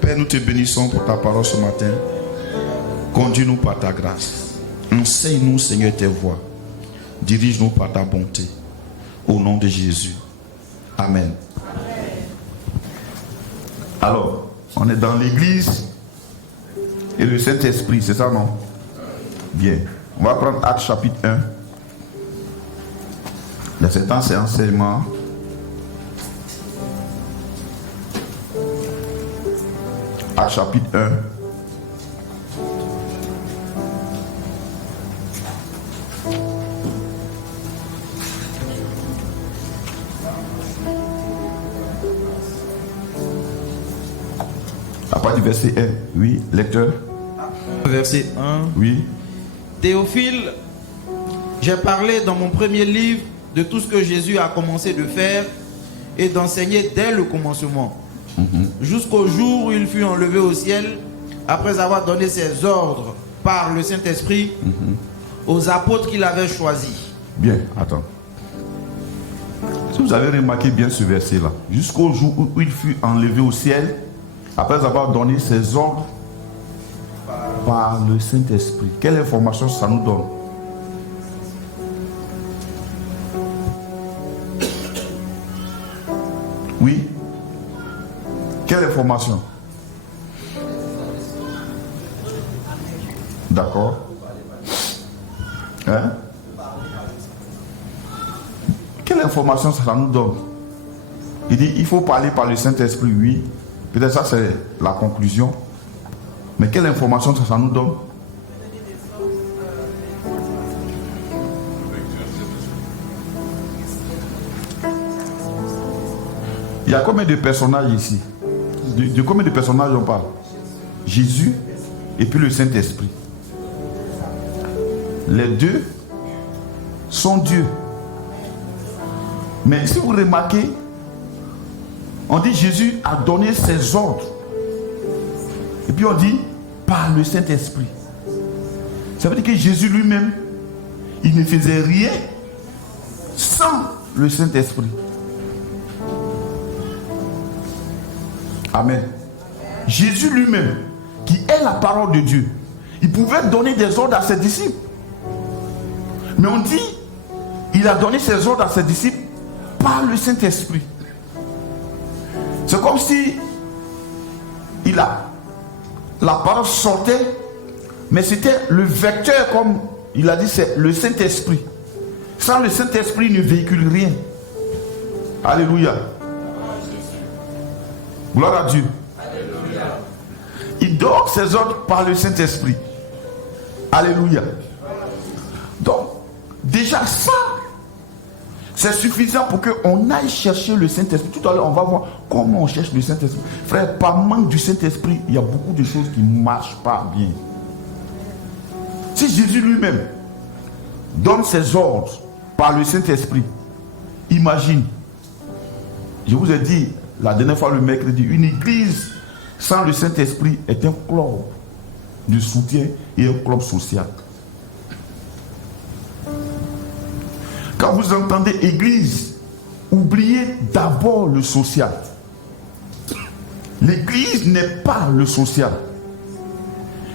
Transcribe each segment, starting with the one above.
Père, nous te bénissons pour ta parole ce matin. Conduis-nous par ta grâce. Enseigne-nous, Seigneur, tes voies. Dirige-nous par ta bonté. Au nom de Jésus. Amen. Alors, on est dans l'église et le Saint-Esprit, c'est ça, non? Bien. On va prendre Actes chapitre 1. Dans cet enseignement, Actes chapitre 1. À partir du verset 1, oui, lecteur. Verset 1. Oui. Théophile, j'ai parlé dans mon premier livre de tout ce que Jésus a commencé de faire et d'enseigner dès le commencement, jusqu'au jour où il fut enlevé au ciel, après avoir donné ses ordres par le Saint-Esprit aux apôtres qu'il avait choisis. Bien, attends. Si vous avez remarqué bien ce verset-là, jusqu'au jour où il fut enlevé au ciel, après avoir donné ses ordres par le Saint-Esprit. Quelle information ça nous donne? Oui. Quelle information? D'accord. Hein? Quelle information ça nous donne? Il dit, il faut parler par le Saint-Esprit, oui. Peut-être ça c'est la conclusion. Mais quelle information ça nous donne? Il y a combien de personnages ici? De combien de personnages on parle? Jésus et puis le Saint-Esprit. Les deux sont Dieu. Mais si vous remarquez, on dit Jésus a donné ses ordres. Et puis on dit par le Saint-Esprit. Ça veut dire que Jésus lui-même, il ne faisait rien sans le Saint-Esprit. Amen. Jésus lui-même, qui est la parole de Dieu, il pouvait donner des ordres à ses disciples. Mais on dit, il a donné ses ordres à ses disciples par le Saint-Esprit. C'est comme si la parole sortait, mais c'était le vecteur, comme il a dit, c'est le Saint-Esprit. Sans le Saint-Esprit, il ne véhicule rien. Alléluia. Gloire à Dieu. Alléluia. Il donne ses ordres par le Saint-Esprit. Alléluia. Donc, déjà ça, c'est suffisant pour qu'on aille chercher le Saint-Esprit. Tout à l'heure, on va voir comment on cherche le Saint-Esprit. Frère, par manque du Saint-Esprit, il y a beaucoup de choses qui ne marchent pas bien. Si Jésus lui-même donne ses ordres par le Saint-Esprit, imagine, je vous ai dit la dernière fois le mercredi, une église sans le Saint-Esprit est un club de soutien et un club social. Quand vous entendez église, oubliez d'abord le social. L'église n'est pas le social.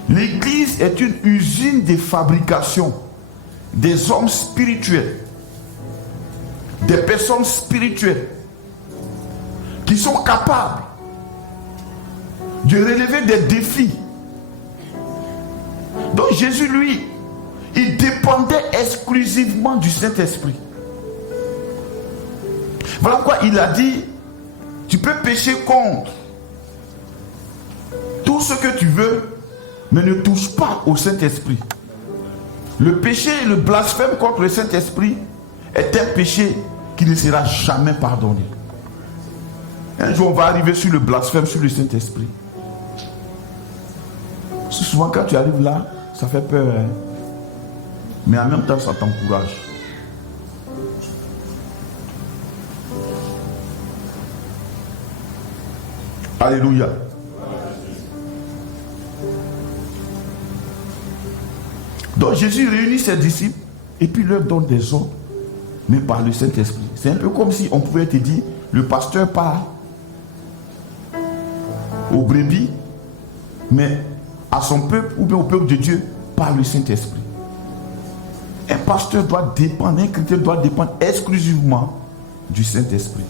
L'église est une usine de fabrication des hommes spirituels, des personnes spirituelles qui sont capables de relever des défis. Donc Jésus, lui, il dépendait exclusivement du Saint-Esprit. Voilà pourquoi il a dit, tu peux pécher contre tout ce que tu veux, mais ne touche pas au Saint-Esprit. Le péché, le blasphème contre le Saint-Esprit est un péché qui ne sera jamais pardonné. Un jour, on va arriver sur le blasphème, sur le Saint-Esprit. Souvent, quand tu arrives là, ça fait peur. Hein? Mais en même temps, ça t'encourage. Alléluia. Donc Jésus réunit ses disciples et puis leur donne des ordres, mais par le Saint-Esprit. C'est un peu comme si on pouvait te dire, le pasteur part aux brebis, mais à son peuple ou bien au peuple de Dieu par le Saint-Esprit. Un pasteur doit dépendre, un chrétien doit dépendre exclusivement du Saint-Esprit.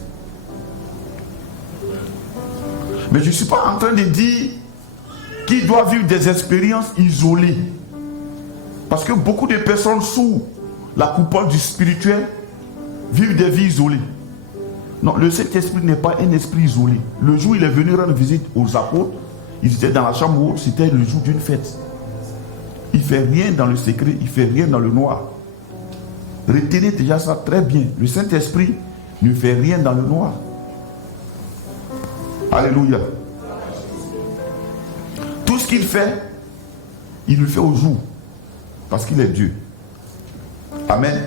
Mais je ne suis pas en train de dire qu'il doit vivre des expériences isolées. Parce que beaucoup de personnes sous la coupole du spirituel vivent des vies isolées. Non, le Saint-Esprit n'est pas un esprit isolé. Le jour où il est venu rendre visite aux apôtres, ils étaient dans la chambre haute, c'était le jour d'une fête. Il ne fait rien dans le secret, il ne fait rien dans le noir. Retenez déjà ça très bien. Le Saint-Esprit ne fait rien dans le noir. Alléluia. Tout ce qu'il fait, il le fait au jour. Parce qu'il est Dieu. Amen.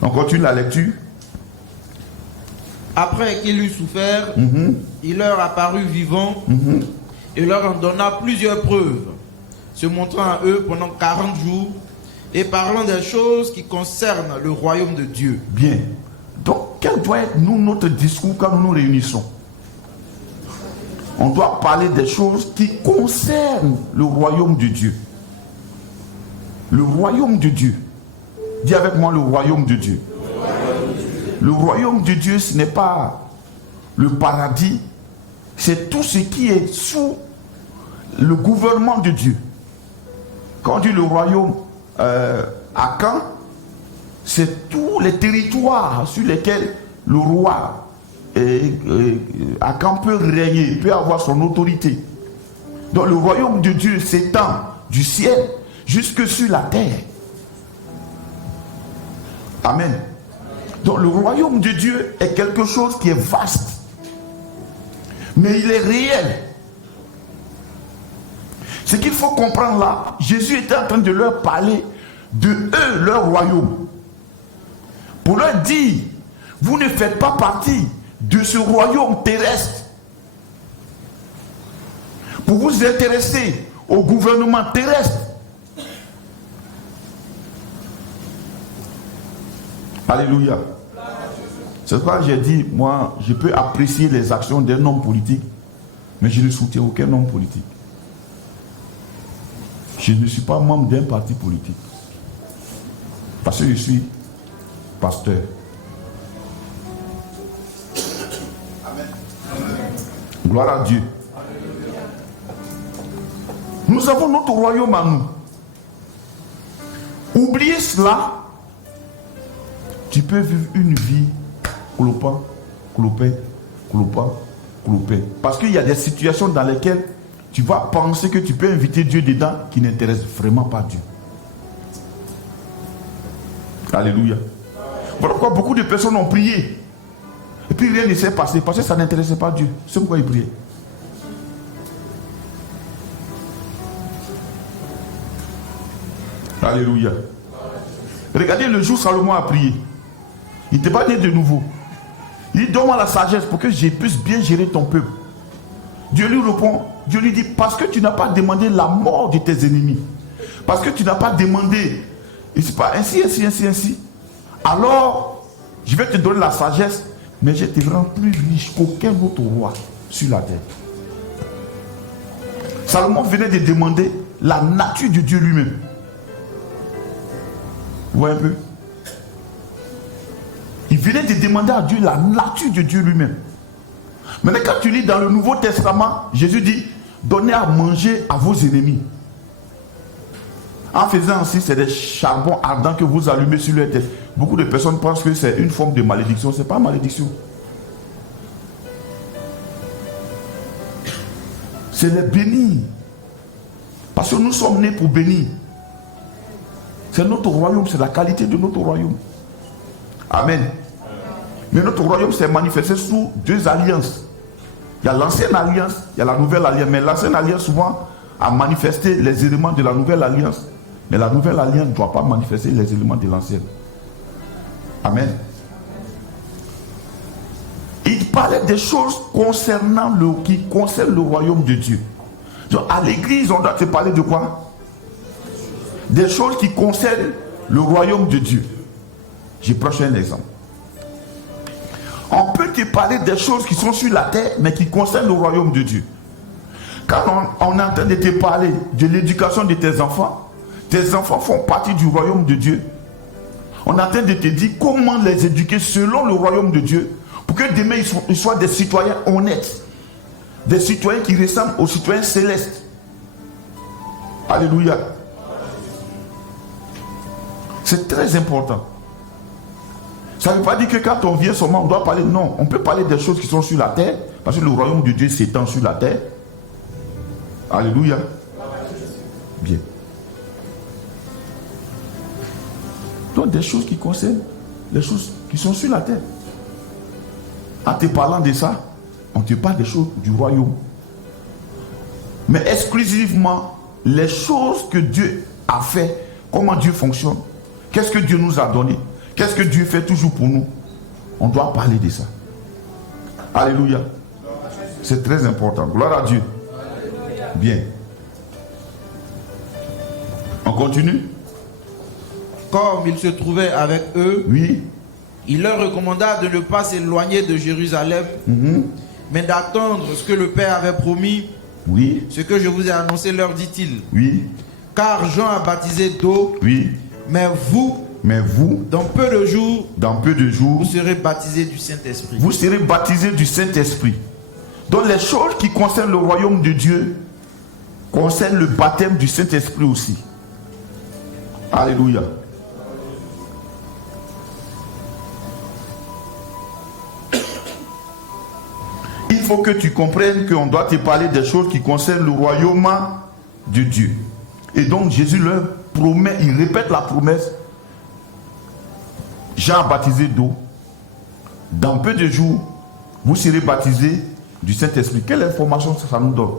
On continue la lecture. Après qu'il eut souffert, il leur apparut vivant et leur en donna plusieurs preuves, se montrant à eux pendant 40 jours et parlant des choses qui concernent le royaume de Dieu. Bien. Donc, quel doit être notre discours quand nous nous réunissons? On doit parler des choses qui concernent le royaume de Dieu. Le royaume de Dieu. Dis avec moi le royaume de Dieu. Le royaume de Dieu, ce n'est pas le paradis, c'est tout ce qui est sous le gouvernement de Dieu. Quand on dit le royaume à Caen, c'est tous les territoires sur lesquels le roi à Caen peut régner, peut avoir son autorité. Donc le royaume de Dieu s'étend du ciel jusque sur la terre. Amen. Donc le royaume de Dieu est quelque chose qui est vaste. Mais il est réel. Ce qu'il faut comprendre là, Jésus était en train de leur parler de eux, leur royaume. Pour leur dire, vous ne faites pas partie de ce royaume terrestre. Pour vous intéresser au gouvernement terrestre. Alléluia. C'est pourquoi j'ai dit, moi, je peux apprécier les actions d'un homme politique, mais je ne soutiens aucun homme politique. Je ne suis pas membre d'un parti politique. Parce que je suis pasteur. Amen. Gloire à Dieu. Nous avons notre royaume à nous. Oubliez cela. Tu peux vivre une vie clopin, clopin, clopin, clopin. Parce qu'il y a des situations dans lesquelles tu vas penser que tu peux inviter Dieu dedans qui n'intéresse vraiment pas Dieu. Alléluia. Voilà pourquoi beaucoup de personnes ont prié. Et puis rien ne s'est passé parce que ça n'intéressait pas Dieu. C'est pourquoi ils priaient. Alléluia. Regardez le jour où Salomon a prié. Il n'était pas né de nouveau. Il dit, donne-moi la sagesse pour que je puisse bien gérer ton peuple. Dieu lui répond, Dieu lui dit, parce que tu n'as pas demandé la mort de tes ennemis. Parce que tu n'as pas demandé, et c'est pas ainsi, ainsi. Alors, je vais te donner la sagesse, mais je te rends plus riche qu'aucun autre roi sur la terre. Salomon venait de demander la nature de Dieu lui-même. Vous voyez un peu? Il venait de demander à Dieu la nature de Dieu lui-même. Maintenant, quand tu lis dans le Nouveau Testament, Jésus dit, donnez à manger à vos ennemis. En faisant ainsi, c'est des charbons ardents que vous allumez sur leur tête. Beaucoup de personnes pensent que c'est une forme de malédiction. Ce n'est pas malédiction. C'est les bénir. Parce que nous sommes nés pour bénir. C'est notre royaume, c'est la qualité de notre royaume. Amen. Mais notre royaume s'est manifesté sous deux alliances. Il y a l'ancienne alliance, il y a la nouvelle alliance. Mais l'ancienne alliance souvent a manifesté les éléments de la nouvelle alliance. Mais la nouvelle alliance ne doit pas manifester les éléments de l'ancienne. Amen. Il parlait des choses qui concernent le royaume de Dieu. Donc à l'église, on doit te parler de quoi? Des choses qui concernent le royaume de Dieu. Je prends un exemple. On peut te parler des choses qui sont sur la terre, mais qui concernent le royaume de Dieu. Quand on est en train de te parler de l'éducation de tes enfants font partie du royaume de Dieu. On est en train de te dire comment les éduquer selon le royaume de Dieu, pour que demain ils soient des citoyens honnêtes, des citoyens qui ressemblent aux citoyens célestes. Alléluia. C'est très important. Ça ne veut pas dire que quand on vient seulement, on doit parler. Non, on peut parler des choses qui sont sur la terre, parce que le royaume de Dieu s'étend sur la terre. Alléluia. Bien. Donc des choses qui concernent les choses qui sont sur la terre. En te parlant de ça, on te parle des choses du royaume. Mais exclusivement les choses que Dieu a fait, comment Dieu fonctionne, qu'est-ce que Dieu nous a donné, qu'est-ce que Dieu fait toujours pour nous. On doit parler de ça. Alléluia. C'est très important. Gloire à Dieu. Bien. On continue. Comme il se trouvait avec eux, oui, il leur recommanda de ne pas s'éloigner de Jérusalem, mais d'attendre ce que le Père avait promis. Oui. Ce que je vous ai annoncé, leur dit-il. Oui. Car Jean a baptisé d'eau, oui, mais vous, dans peu de jours, vous serez baptisés du Saint-Esprit. Vous serez baptisés du Saint-Esprit. Donc les choses qui concernent le royaume de Dieu concernent le baptême du Saint-Esprit aussi. Alléluia. Il faut que tu comprennes qu'on doit te parler des choses qui concernent le royaume de Dieu. Et donc Jésus leur promet, il répète la promesse. Jean a baptisé d'eau. Dans peu de jours, vous serez baptisés du Saint-Esprit. Quelle information ça nous donne?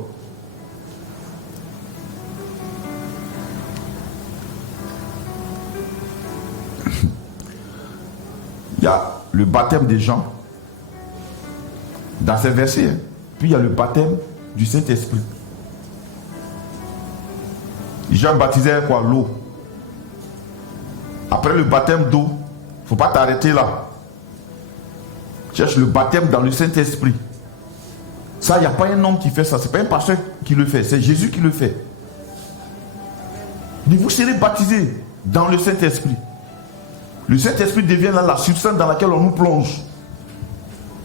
Il y a le baptême des gens dans ces versets, puis il y a le baptême du Saint-Esprit. Jean baptisait quoi? L'eau. Après le baptême d'eau, il ne faut pas t'arrêter là. Cherche le baptême dans le Saint-Esprit. Ça, il n'y a pas un homme qui fait ça. Ce n'est pas un pasteur qui le fait. C'est Jésus qui le fait. Il dit, vous serez baptisés dans le Saint-Esprit. Le Saint-Esprit devient là la substance dans laquelle on nous plonge.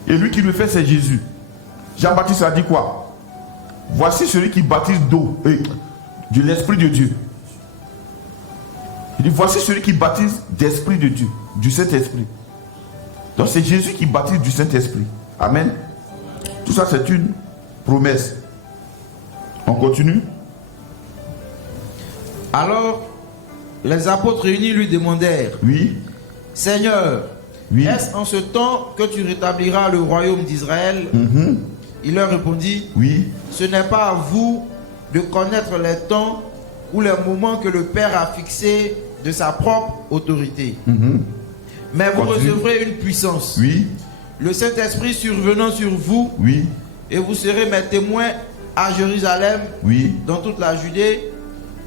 Et lui qui le fait, c'est Jésus. Jean-Baptiste a dit quoi? Voici celui qui baptise d'eau et de l'Esprit de Dieu. Il dit, voici celui qui baptise d'Esprit de Dieu, du Saint-Esprit. Donc c'est Jésus qui baptise du Saint-Esprit. Amen. Tout ça, c'est une promesse. On continue. Alors, les apôtres réunis lui demandèrent, oui, Seigneur, oui, est-ce en ce temps que tu rétabliras le royaume d'Israël? Il leur répondit, oui, ce n'est pas à vous de connaître les temps ou les moments que le Père a fixés de sa propre autorité. Mais vous recevrez une puissance. Oui. Le Saint-Esprit survenant sur vous. Oui. Et vous serez mes témoins à Jérusalem. Oui. Dans toute la Judée,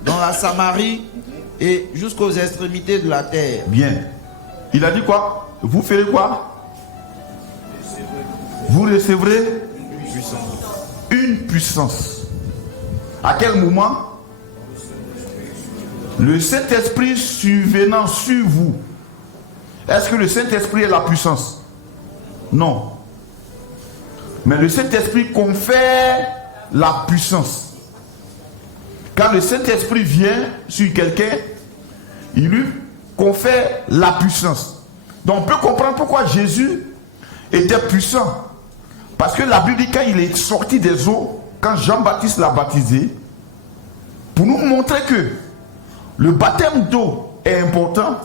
dans la Samarie et jusqu'aux extrémités de la terre. Bien. Il a dit quoi? Vous ferez quoi? Vous recevrez une puissance. À quel moment? Le Saint-Esprit survenant sur vous. Est-ce que le Saint-Esprit est la puissance? Non. Mais le Saint-Esprit confère la puissance. Quand le Saint-Esprit vient sur quelqu'un, il lui confère la puissance. Donc on peut comprendre pourquoi Jésus était puissant. Parce que la Bible dit quand il est sorti des eaux, quand Jean-Baptiste l'a baptisé, pour nous montrer que le baptême d'eau est important,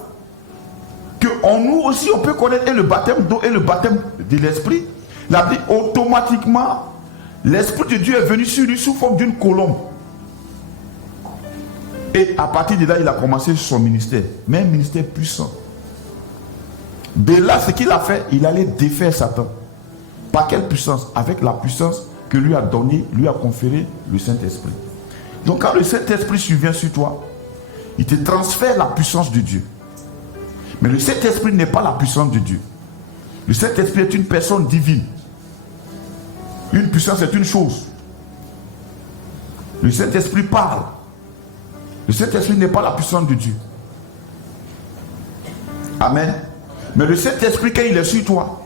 que nous aussi on peut connaître et le baptême d'eau et le baptême de l'esprit. La Bible dit automatiquement l'Esprit de Dieu est venu sur lui sous forme d'une colombe. Et à partir de là, il a commencé son ministère. Mais un ministère puissant. De là, ce qu'il a fait, il allait défaire Satan. Par quelle puissance? Avec la puissance que lui a donnée, lui a conféré le Saint-Esprit. Donc quand le Saint-Esprit survient sur toi, il te transfère la puissance de Dieu. Mais le Saint-Esprit n'est pas la puissance de Dieu. Le Saint-Esprit est une personne divine. Une puissance est une chose. Le Saint-Esprit parle. Le Saint-Esprit n'est pas la puissance de Dieu. Amen. Mais le Saint-Esprit, quand il est sur toi,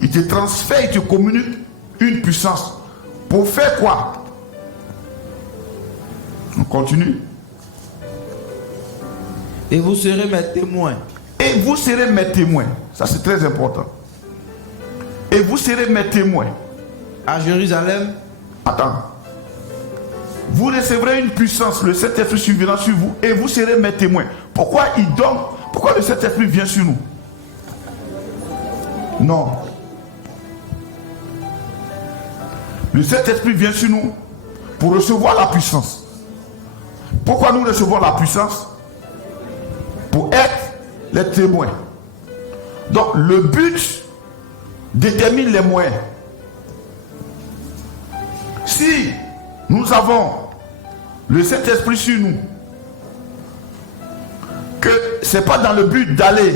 il te transfère, il te communique une puissance. Pour faire quoi? On continue. Et vous serez mes témoins. Et vous serez mes témoins. Ça, c'est très important. Et vous serez mes témoins. À Jérusalem. Attends. Vous recevrez une puissance. Le Saint-Esprit surviendra sur vous. Et vous serez mes témoins. Pourquoi il donne? Pourquoi le Saint-Esprit vient sur nous? Non. Le Saint-Esprit vient sur nous pour recevoir la puissance. Pourquoi nous recevons la puissance? Pour être les témoins. Donc le but détermine les moyens. Si nous avons le Saint-Esprit sur nous, que ce n'est pas dans le but d'aller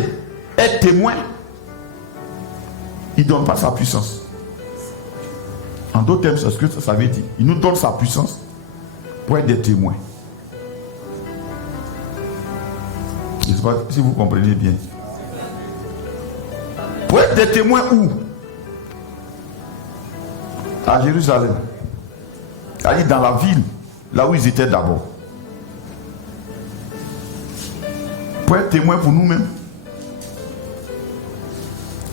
être témoin, il ne donne pas sa puissance. En d'autres termes, c'est ce que ça veut dire. Il nous donne sa puissance pour être des témoins. Je ne sais pas si vous comprenez bien. Pour être des témoins où? À Jérusalem. C'est-à-dire dans la ville, là où ils étaient d'abord. Pour être témoin pour nous-mêmes.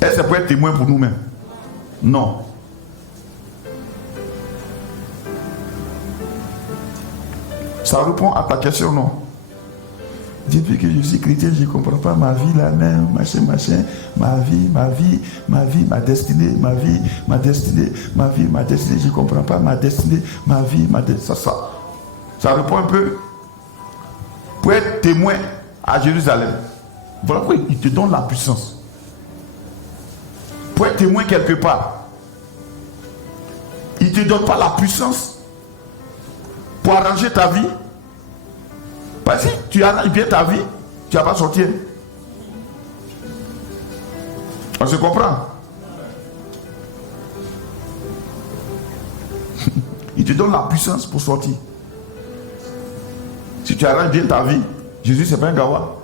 Est-ce que c'est pour être témoin pour nous-mêmes? Non. Ça répond à ta question, non? Depuis que je suis chrétien, je ne comprends pas ma vie là-même, machin, ma vie, ma destinée, je ne comprends pas ma destinée, ma vie, ça répond un peu. Pour être témoin à Jérusalem, voilà pourquoi il te donne la puissance. Pour être témoin quelque part, il ne te donne pas la puissance pour arranger ta vie. Parce que si tu arranges bien ta vie, tu ne vas pas sortir. On se comprend? Il te donne la puissance pour sortir. Si tu arranges bien ta vie, Jésus, ce n'est pas un gawa.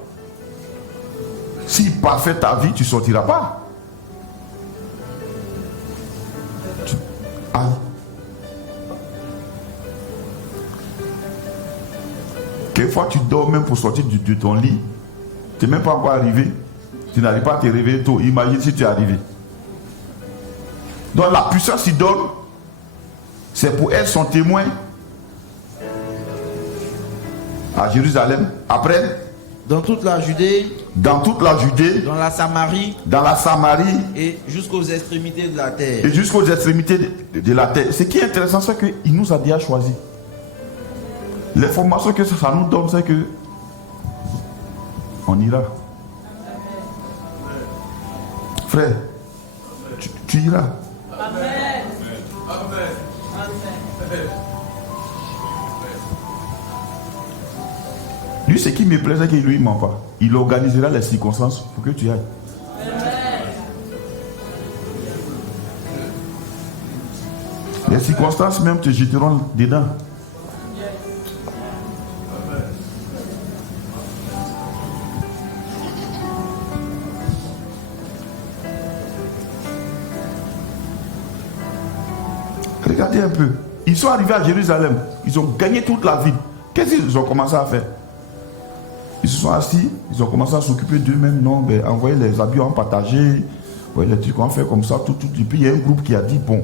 Si parfait ta vie, tu ne sortiras pas. Quelquefois tu dors même pour sortir de ton lit. Tu n'es même pas encore arrivé. Tu n'arrives pas à te réveiller tôt. Imagine si tu es arrivé. Donc la puissance qu'il donne, c'est pour être son témoin à Jérusalem. Après, dans toute la Judée. Dans toute la Judée. Dans la Samarie. Dans la Samarie. Et jusqu'aux extrémités de la terre. Et jusqu'aux extrémités de la terre. Ce qui est intéressant, c'est qu'il nous a déjà choisi. L'information que ça nous donne, c'est que on ira. Frère, tu iras. Amen. Lui, ce qui me plaît, c'est qu'il ne lui ment pas. Il organisera les circonstances pour que tu ailles. Les circonstances même te jetteront dedans. Regardez un peu. Ils sont arrivés à Jérusalem. Ils ont gagné toute la ville. Qu'est-ce qu'ils ont commencé à faire? Ils se sont assis. Ils ont commencé à s'occuper d'eux-mêmes. Non, ben, envoyer les habits en partager. Les trucs qu'on fait comme ça. Tout. Et puis il y a un groupe qui a dit, bon,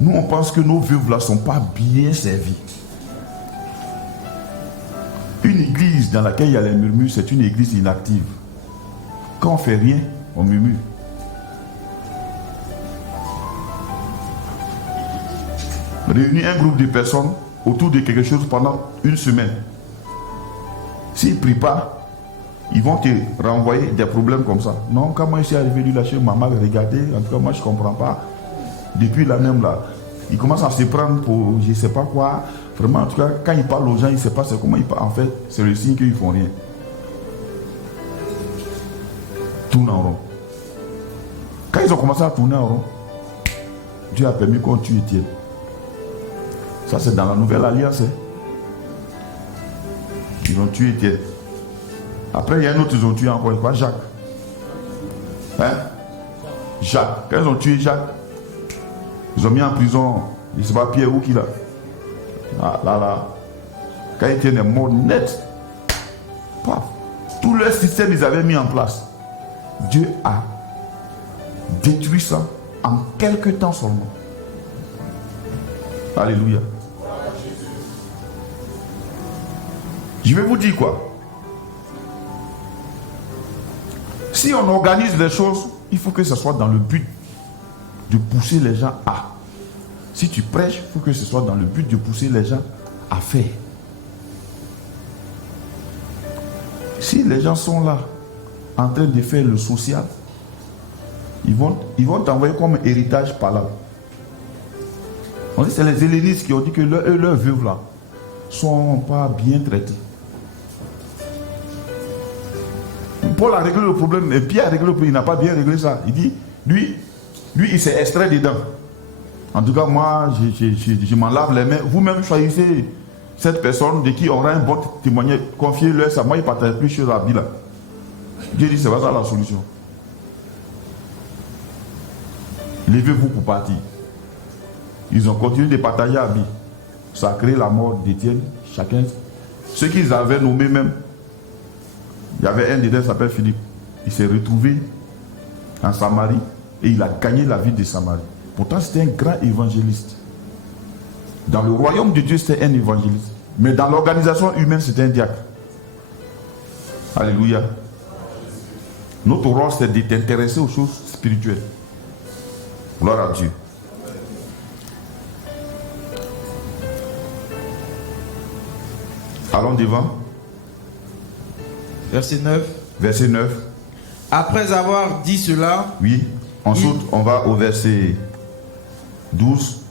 nous on pense que nos veuves là ne sont pas bien servies. Une église dans laquelle il y a les murmures, c'est une église inactive. Quand on ne fait rien, on murmure. Réunir un groupe de personnes autour de quelque chose pendant une semaine. S'ils ne prient pas, ils vont te renvoyer des problèmes comme ça. Non, quand moi je suis arrivé, lui lâcher, maman, regardez, en tout cas moi je ne comprends pas. Depuis là même là, il commence à se prendre pour je ne sais pas quoi. Vraiment, en tout cas, quand il parle aux gens, il ne sait pas comment il parle. En fait, c'est le signe qu'ils ne font rien. Tourne en rond. Quand ils ont commencé à tourner en rond, Dieu a permis qu'on tue Étienne. Ça, c'est dans la nouvelle alliance. Ils ont tué Étienne. Après, il y a un autre, ils ont tué encore, quoi, Jacques. Jacques. Quand ils ont tué Jacques, ils ont mis en prison, je ne sais pas Pierre ou qui là. Là. Quand Étienne est mort net, paf, tout le système qu'ils avaient mis en place, Dieu a détruit ça en quelques temps seulement. Alléluia. Je vais vous dire quoi. Si on organise les choses, il faut que ce soit dans le but de pousser les gens à. Si tu prêches, il faut que ce soit dans le but de pousser les gens à faire. Si les gens sont là, en train de faire le social, ils vont t'envoyer comme héritage par là. On dit c'est les hellénistes qui ont dit que leurs veuves là sont pas bien traitées. Paul a réglé le problème, et Pierre a réglé le problème, il n'a pas bien réglé ça. Il dit, lui il s'est extrait dedans. En tout cas, moi, je m'en lave les mains. Vous-même choisissez cette personne de qui aura un bon témoignage, confiez-leur ça. Moi, il ne partage plus sur la vie là. Dieu dit, c'est pas ça la solution. Levez-vous pour partir. Ils ont continué de partager la vie. Ça a créé la mort d'Étienne. Chacun, ceux qu'ils avaient nommés même, il y avait un dedans qui s'appelle Philippe. Il s'est retrouvé en Samarie et il a gagné la vie de Samarie. Pourtant, c'était un grand évangéliste. Dans le royaume de Dieu, c'était un évangéliste. Mais dans l'organisation humaine, c'était un diacre. Alléluia. Notre rôle, c'est de t'intéresser aux choses spirituelles. Gloire à Dieu. Allons devant. Verset 9. Verset 9. Après avoir dit cela, oui, on saute, on va au verset 12.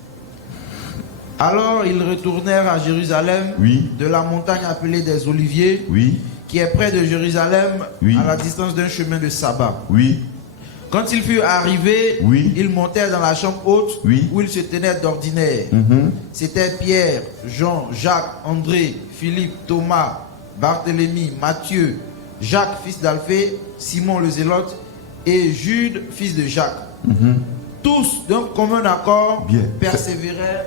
Alors ils retournèrent à Jérusalem, oui, de la montagne appelée des Oliviers, oui, qui est près de Jérusalem, oui, à la distance d'un chemin de sabbat. Oui. Quand ils furent arrivés, oui, ils montèrent dans la chambre haute, oui, où ils se tenaient d'ordinaire. C'était Pierre, Jean, Jacques, André, Philippe, Thomas, Barthélemy, Matthieu, Jacques, fils d'Alphée, Simon le Zélote et Jude, fils de Jacques. Tous, d'un commun accord, persévérèrent,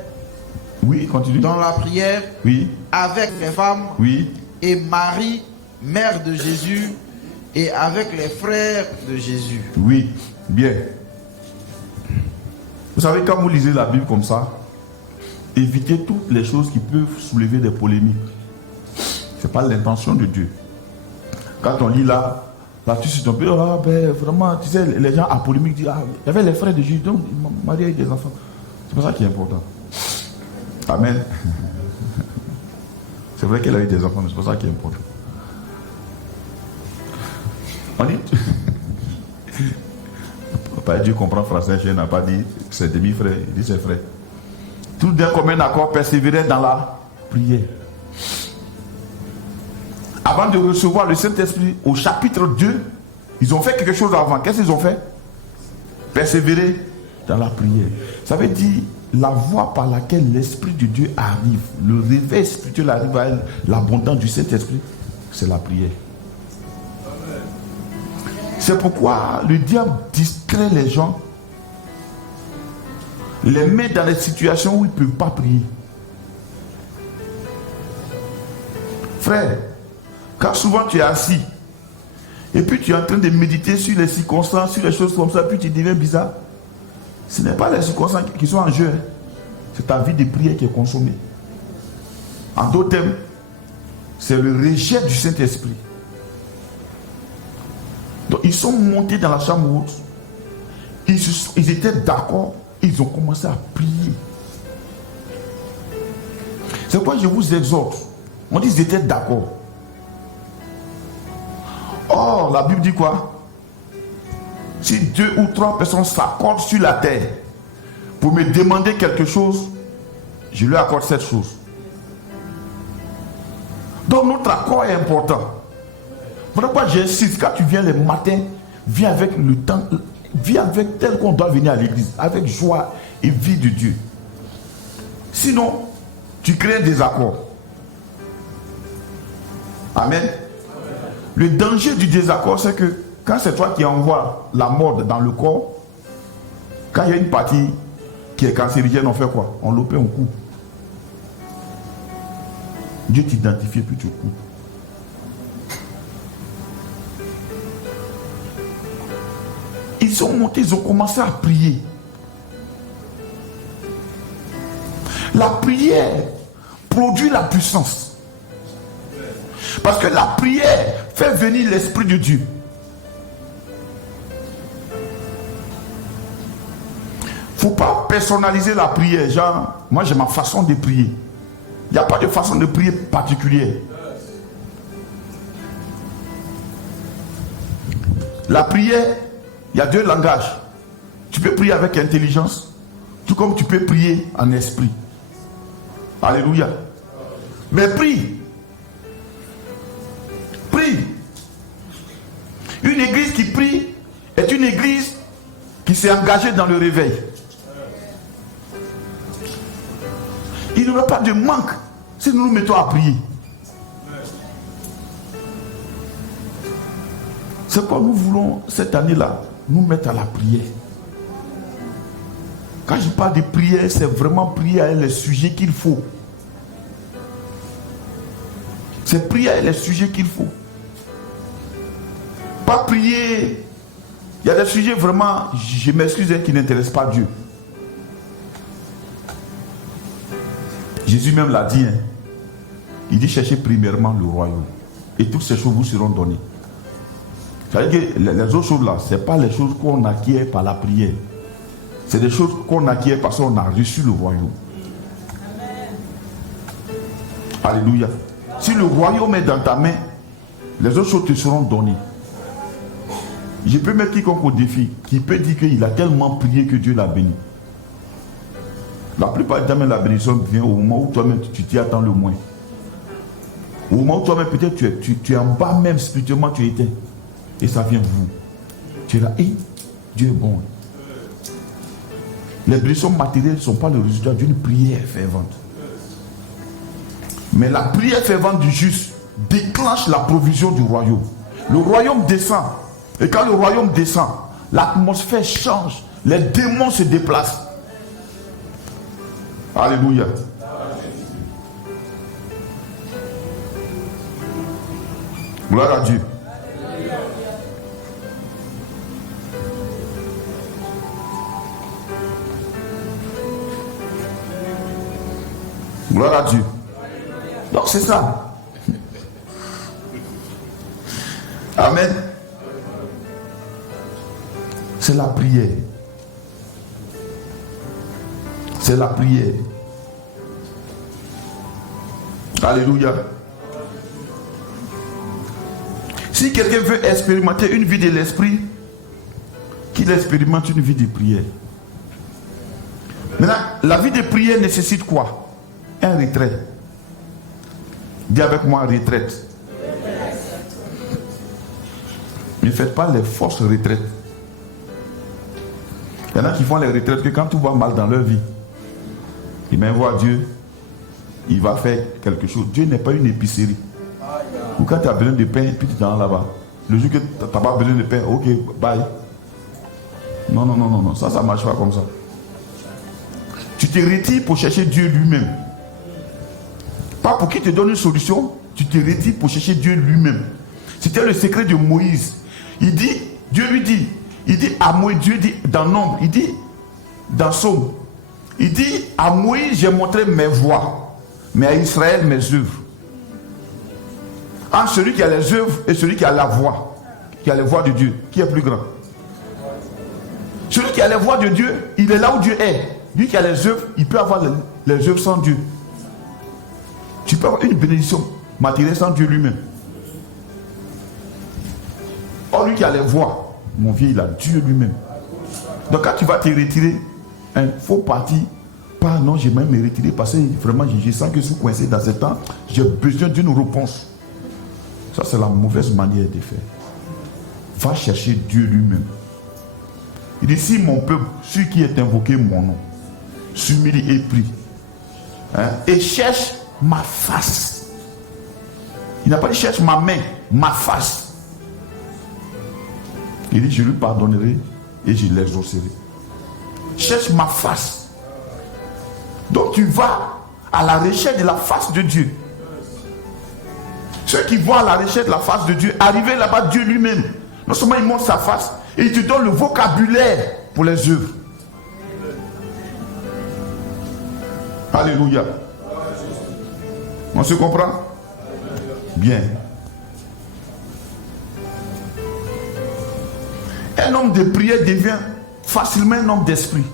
oui, continue, dans la prière, oui, avec les femmes, oui, et Marie, mère de Jésus, et avec les frères de Jésus. Oui, bien. Vous savez, quand vous lisez la Bible comme ça, évitez toutes les choses qui peuvent soulever des polémiques. Ce n'est pas l'intention de Dieu. Quand on lit là, tu sais, vraiment, tu sais, les gens à polémique disent, il y avait les frères de Jésus, donc Marie a eu des enfants. C'est pas ça qui est important. Amen. C'est vrai qu'elle a eu des enfants, mais c'est pas ça qui est important. On dit, Papa Dieu comprend français, je n'ai pas dit ses demi-frères, il dit ses frères. Tout d'un commun accord persévérait dans la prière. Avant de recevoir le Saint-Esprit, au chapitre 2, ils ont fait quelque chose avant. Qu'est-ce qu'ils ont fait? Persévérer dans la prière. Ça veut dire la voie par laquelle l'Esprit de Dieu arrive, le réveil spirituel arrive à l'abondance du Saint-Esprit, c'est la prière. C'est pourquoi le diable distrait les gens, les met dans des situations où ils ne peuvent pas prier. Frère, quand souvent tu es assis, et puis tu es en train de méditer sur les circonstances, sur les choses comme ça, puis tu deviens bizarre, ce n'est pas les circonstances qui sont en jeu, c'est ta vie de prière qui est consommée. En d'autres termes, c'est le rejet du Saint-Esprit. Donc ils sont montés dans la chambre haute, ils étaient d'accord, ils ont commencé à prier. C'est pourquoi je vous exhorte, on dit qu'ils étaient d'accord. Or, la Bible dit quoi? Si 2 ou 3 personnes s'accordent sur la terre pour me demander quelque chose, je leur accorde cette chose. Donc notre accord est important. Pourquoi j'insiste, quand tu viens le matin, viens avec le temps, vis avec tel qu'on doit venir à l'église, avec joie et vie de Dieu. Sinon, tu crées un désaccord. Amen. Le danger du désaccord, c'est que quand c'est toi qui envoies la mort dans le corps, quand il y a une partie qui est cancérigène, on fait quoi? On l'opère, on coupe. Dieu t'identifie puis tu coupes. Ils sont montés, ils ont commencé à prier. La prière produit la puissance. Parce que la prière fait venir l'Esprit de Dieu. Il ne faut pas personnaliser la prière. Genre, moi j'ai ma façon de prier. Il n'y a pas de façon de prier particulière. La prière, il y a deux langages. Tu peux prier avec intelligence, tout comme tu peux prier en esprit. Alléluia. Mais prie. Prie. Une église qui prie est une église qui s'est engagée dans le réveil. Il n'y aura pas de manque si nous nous mettons à prier. C'est quoi nous voulons cette année-là, nous mettre à la prière. Quand je parle de prière, c'est vraiment prier à les sujets qu'il faut. C'est prier à les sujets qu'il faut. Pas prier. Il y a des sujets vraiment, je m'excuse, qui n'intéressent pas Dieu. Jésus même l'a dit. Il dit cherchez premièrement le royaume. Et toutes ces choses vous seront données. C'est-à-dire que les autres choses là, ce n'est pas les choses qu'on acquiert par la prière. C'est des choses qu'on acquiert parce qu'on a reçu le royaume. Amen. Alléluia. Si le royaume est dans ta main, les autres choses te seront données. Je peux mettre quiconque au défi qui peut dire qu'il a tellement prié que Dieu l'a béni. La plupart du temps, la bénédiction vient au moment où toi-même tu t'y attends le moins. Au moment où toi-même peut-être tu es en bas même spirituellement tu étais. Et ça vient vous. Tu es là, et Dieu est bon. Les bénédictions matérielles ne sont pas le résultat d'une prière fervente. Mais la prière fervente du juste déclenche la provision du royaume. Le royaume descend. Et quand le royaume descend, l'atmosphère change. Les démons se déplacent. Alléluia. Gloire à Dieu. Gloire à Dieu. Donc c'est ça. Amen. C'est la prière. C'est la prière. Alléluia. Si quelqu'un veut expérimenter une vie de l'esprit, qu'il expérimente une vie de prière. Maintenant, la vie de prière nécessite quoi? Un retrait. Dis avec moi, retraite. Ne faites pas les fausses retraites. Il y en a qui font les retraites que quand tout va mal dans leur vie, ils m'envoient Dieu, il va faire quelque chose. Dieu n'est pas une épicerie. Ou quand tu as besoin de pain, puis tu t'en vas là-bas. Le jour que tu n'as pas besoin de pain, ok, bye. Non, non, non, non, non, ça ne marche pas comme ça. Tu te retires pour chercher Dieu lui-même. Pas pour qu'il te donne une solution, tu te retires pour chercher Dieu lui-même. C'était le secret de Moïse. Il dit, Dieu lui dit, il dit à Moïse, Dieu dit dans Nombre, il dit dans Somme, il dit à Moïse, j'ai montré mes voies, mais à Israël mes œuvres. Entre celui qui a les œuvres et celui qui a la voix, qui a les voix de Dieu, qui est plus grand? Celui qui a les voix de Dieu, il est là où Dieu est. Lui qui a les œuvres, il peut avoir les œuvres sans Dieu. Tu peux avoir une bénédiction matérielle sans Dieu lui-même. Or, lui qui a les voix, mon vieux, il a Dieu lui-même. Donc, quand tu vas te retirer, il faut partir. Pas non, j'ai même me retirer parce que vraiment, je sens que je suis coincé dans ce temps. J'ai besoin d'une réponse. Ça, c'est la mauvaise manière de faire. Va chercher Dieu lui-même. Il dit, si mon peuple, celui qui est invoqué mon nom, s'humilie et prie, et cherche ma face. Il n'a pas dit cherche ma main, ma face. Il dit, je lui pardonnerai et je l'exaucerai. Cherche ma face. Donc tu vas à la recherche de la face de Dieu. Ceux qui vont à la recherche de la face de Dieu, arriver là-bas, Dieu lui-même, non seulement il montre sa face, et il te donne le vocabulaire pour les œuvres. Alléluia. On se comprend? Bien. Un homme de prière devient facilement un homme d'esprit.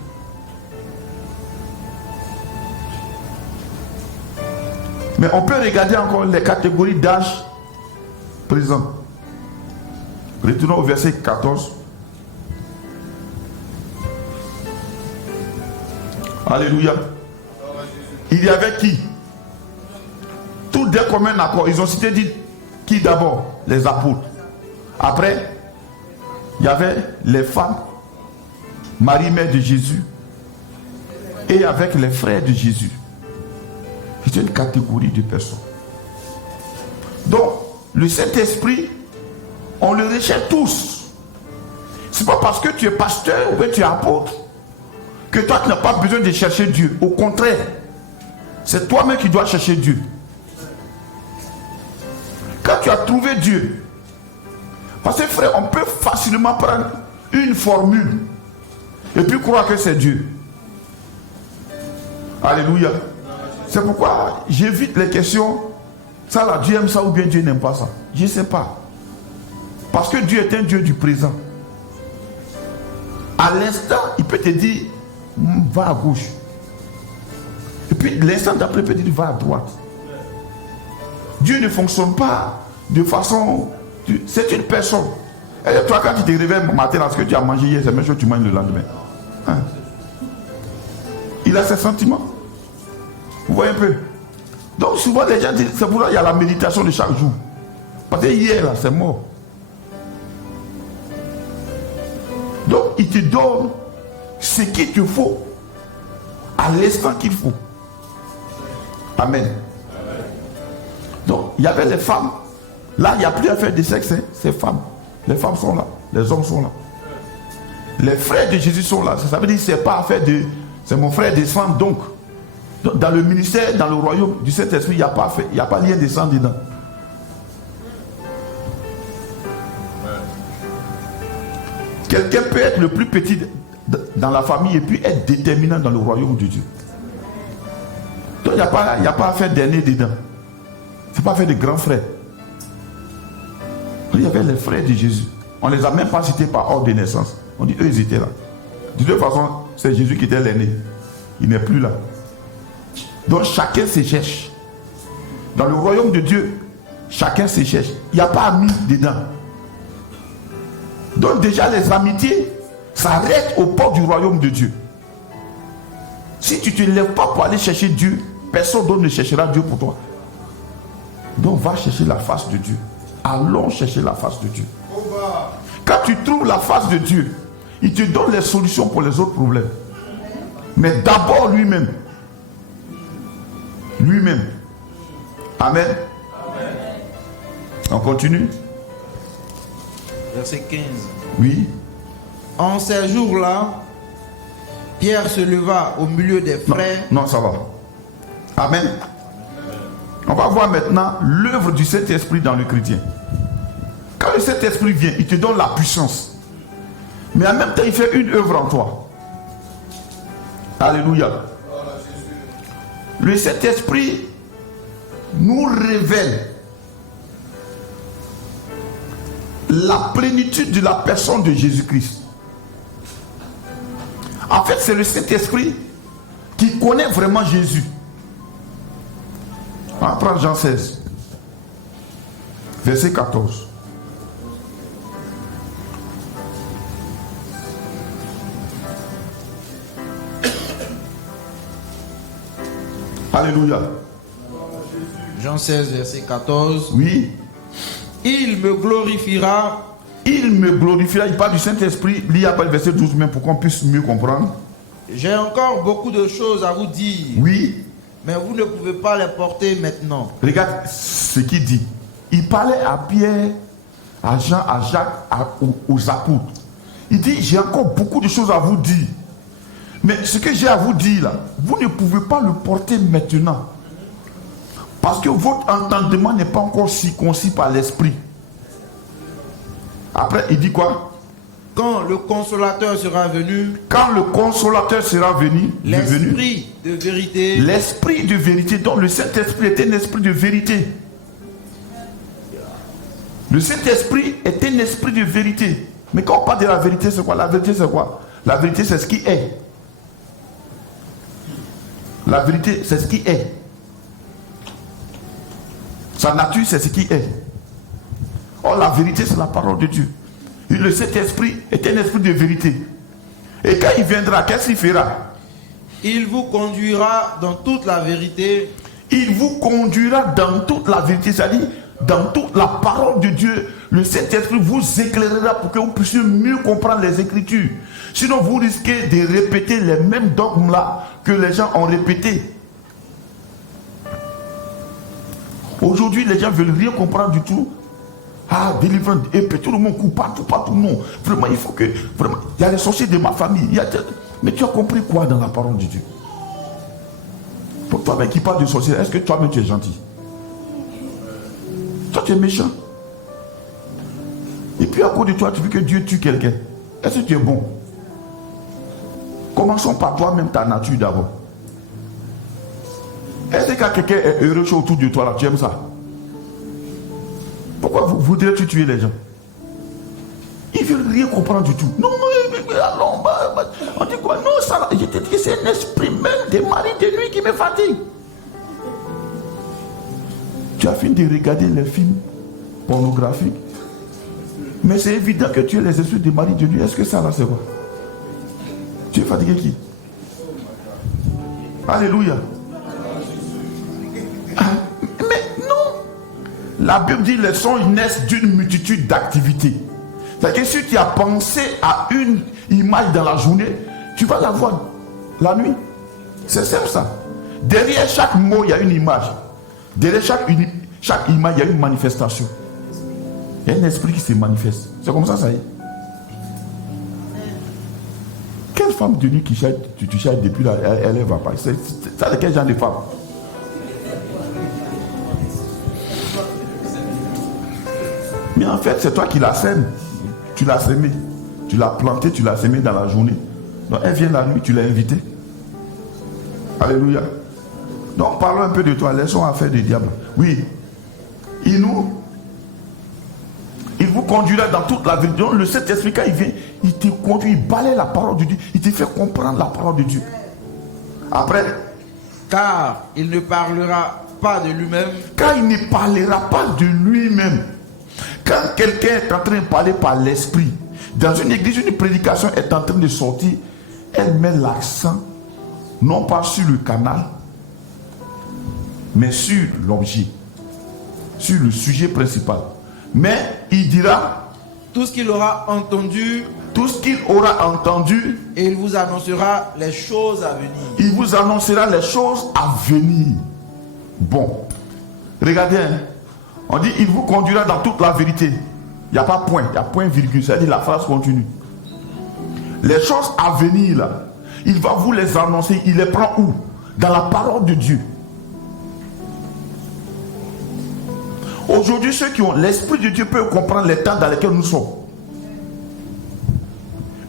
Mais on peut regarder encore les catégories d'âge présents. Retournons au verset 14. Alléluia. Il y avait qui? Tout d'un commun accord. Ils ont cité dit qui d'abord? Les apôtres. Après, il y avait les femmes, Marie, mère de Jésus, et avec les frères de Jésus. C'est une catégorie de personnes. Donc, le Saint-Esprit, on le recherche tous. C'est pas parce que tu es pasteur ou que tu es apôtre que toi tu n'as pas besoin de chercher Dieu. Au contraire, c'est toi-même qui dois chercher Dieu. Quand tu as trouvé Dieu, parce que frère, on peut facilement prendre une formule et puis croire que c'est Dieu. Alléluia. C'est pourquoi j'évite les questions. Ça là, Dieu aime ça ou bien Dieu n'aime pas ça. Je ne sais pas. Parce que Dieu est un Dieu du présent. À l'instant, il peut te dire, va à gauche. Et puis l'instant d'après, il peut te dire, va à droite. Dieu ne fonctionne pas de façon... C'est une personne. Et toi, quand tu te réveilles le matin, ce que tu as mangé hier, c'est la même chose que tu manges le lendemain. Hein? Il a ses sentiments. Vous voyez un peu? Donc souvent les gens disent, c'est pour ça qu'il y a la méditation de chaque jour. Parce que hier, là, c'est mort. Donc il te donne ce qu'il te faut à l'instant qu'il faut. Amen. Donc il y avait les femmes. Là, il n'y a plus à faire de sexe, hein, ces femmes. Les femmes sont là, les hommes sont là. Les frères de Jésus sont là. Ça veut dire que c'est pas affaire de... C'est mon frère descend donc. Dans le ministère, dans le royaume du Saint-Esprit, il n'y a pas lien de sang dedans. Quelqu'un peut être le plus petit dans la famille et puis être déterminant dans le royaume de Dieu. Donc il n'y a pas affaire d'aîné dedans. Ce n'est pas affaire de grands frères. Il y avait les frères de Jésus. On ne les a même pas cités par ordre de naissance. On dit eux ils étaient là. De toute façon, c'est Jésus qui était l'aîné. Il n'est plus là. Donc chacun se cherche. Dans le royaume de Dieu, chacun se cherche. Il n'y a pas amis dedans. Donc déjà les amitiés s'arrêtent aux portes du royaume de Dieu. Si tu ne te lèves pas pour aller chercher Dieu, personne d'autre ne cherchera Dieu pour toi. Donc va chercher la face de Dieu. Allons chercher la face de Dieu. Quand tu trouves la face de Dieu, il te donne les solutions pour les autres problèmes. Mais d'abord lui-même. Lui-même. Amen. Amen. On continue. Verset 15. Oui. En ces jours-là, Pierre se leva au milieu des frères. Non, ça va. Amen. On va voir maintenant l'œuvre du Saint-Esprit dans le chrétien. Quand le Saint-Esprit vient, il te donne la puissance. Mais en même temps, il fait une œuvre en toi. Alléluia. Le Saint-Esprit nous révèle la plénitude de la personne de Jésus-Christ. En fait, c'est le Saint-Esprit qui connaît vraiment Jésus. On va prendre Jean 16, verset 14. Alléluia. Jean 16, verset 14. Oui. Il me glorifiera il me glorifiera. Il parle du Saint-Esprit. Lis après le verset 12 même pour qu'on puisse mieux comprendre. J'ai encore beaucoup de choses à vous dire. Oui. Mais vous ne pouvez pas les porter maintenant. Regarde ce qu'il dit. Il parlait à Pierre, à Jean, à Jacques, aux apôtres. Il dit, j'ai encore beaucoup de choses à vous dire. Mais ce que j'ai à vous dire là, vous ne pouvez pas le porter maintenant. Parce que votre entendement n'est pas encore circoncis par l'esprit. Après, il dit quoi? Quand le consolateur sera venu, Quand le consolateur sera venu, l'esprit de vérité, l'esprit de vérité, donc le Saint-Esprit est un esprit de vérité. Le Saint-Esprit est un esprit de vérité. Mais quand on parle de la vérité, c'est quoi? La vérité, c'est quoi? La vérité, c'est ce qui est. La vérité, c'est ce qui est. Sa nature, c'est ce qui est. Or, la vérité, c'est la parole de Dieu. Et le Saint-Esprit est un esprit de vérité. Et quand il viendra, qu'est-ce qu'il fera? il vous conduira dans toute la vérité. Il vous conduira dans toute la vérité, c'est-à-dire dans toute la parole de Dieu. Le Saint-Esprit vous éclairera pour que vous puissiez mieux comprendre les Écritures. Sinon, vous risquez de répéter les mêmes dogmes-là que les gens ont répétés. Aujourd'hui, les gens ne veulent rien comprendre du tout. Ah, délivrance, et puis tout le monde coupe partout, non. Vraiment, il faut que... Vraiment, il y a les sorciers de ma famille. Mais tu as compris quoi dans la parole de Dieu? Pour toi, qui parle de sorciers, est-ce que toi-même tu es gentil? Toi, tu es méchant. Et puis à cause de toi, tu veux que Dieu tue quelqu'un. Est-ce que tu es bon? Commençons par toi-même, ta nature d'abord. Est-ce que quelqu'un est heureux autour de toi là, tu aimes ça? Pourquoi voudrais-tu tuer les gens? Ils ne veulent rien comprendre du tout. Non, allons, on dit quoi? Non, ça, je te dis, c'est un esprit même des maris de nuit qui me fatigue. Tu as fini de regarder les films pornographiques. Mais c'est évident que tu es les esprits des maris de nuit. Est-ce que ça là c'est quoi? Tu es fatigué qui? Alléluia. Mais non. La Bible dit les sons naissent d'une multitude d'activités. C'est-à-dire que si tu as pensé à une image dans la journée, tu vas la voir la nuit. C'est simple ça. Derrière chaque mot, il y a une image. Derrière chaque image, il y a une manifestation. Il y a un esprit qui se manifeste. C'est comme ça, ça y est. Quelle femme de nuit qui chante, tu chantes depuis là, elle ne va pas. C'est de quel genre de femme? Mais en fait, c'est toi qui la sèmes. Tu l'as sémée. Tu l'as plantée, tu l'as sémée dans la journée. Donc elle vient la nuit, tu l'as invitée. Alléluia. Donc parlons un peu de toi. Laissons affaire du diable. Oui. Il vous conduira dans toute la vérité. Donc le Saint-Esprit, quand il vient, il te conduit, il balaye la parole de Dieu. Il te fait comprendre la parole de Dieu. Après. Car il ne parlera pas de lui-même. Car il ne parlera pas de lui-même. Quand quelqu'un est en train de parler par l'esprit, dans une église, une prédication est en train de sortir, elle met l'accent non pas sur le canal, mais sur l'objet, sur le sujet principal. Mais il dira tout ce qu'il aura entendu, et il vous annoncera les choses à venir. Il vous annoncera les choses à venir. Bon, regardez, hein. On dit, il vous conduira dans toute la vérité. Il n'y a pas point, il y a point virgule, c'est-à-dire la phrase continue. Les choses à venir, là, il va vous les annoncer. Il les prend où? Dans la parole de Dieu. Aujourd'hui, ceux qui ont l'Esprit de Dieu peuvent comprendre les temps dans lesquels nous sommes.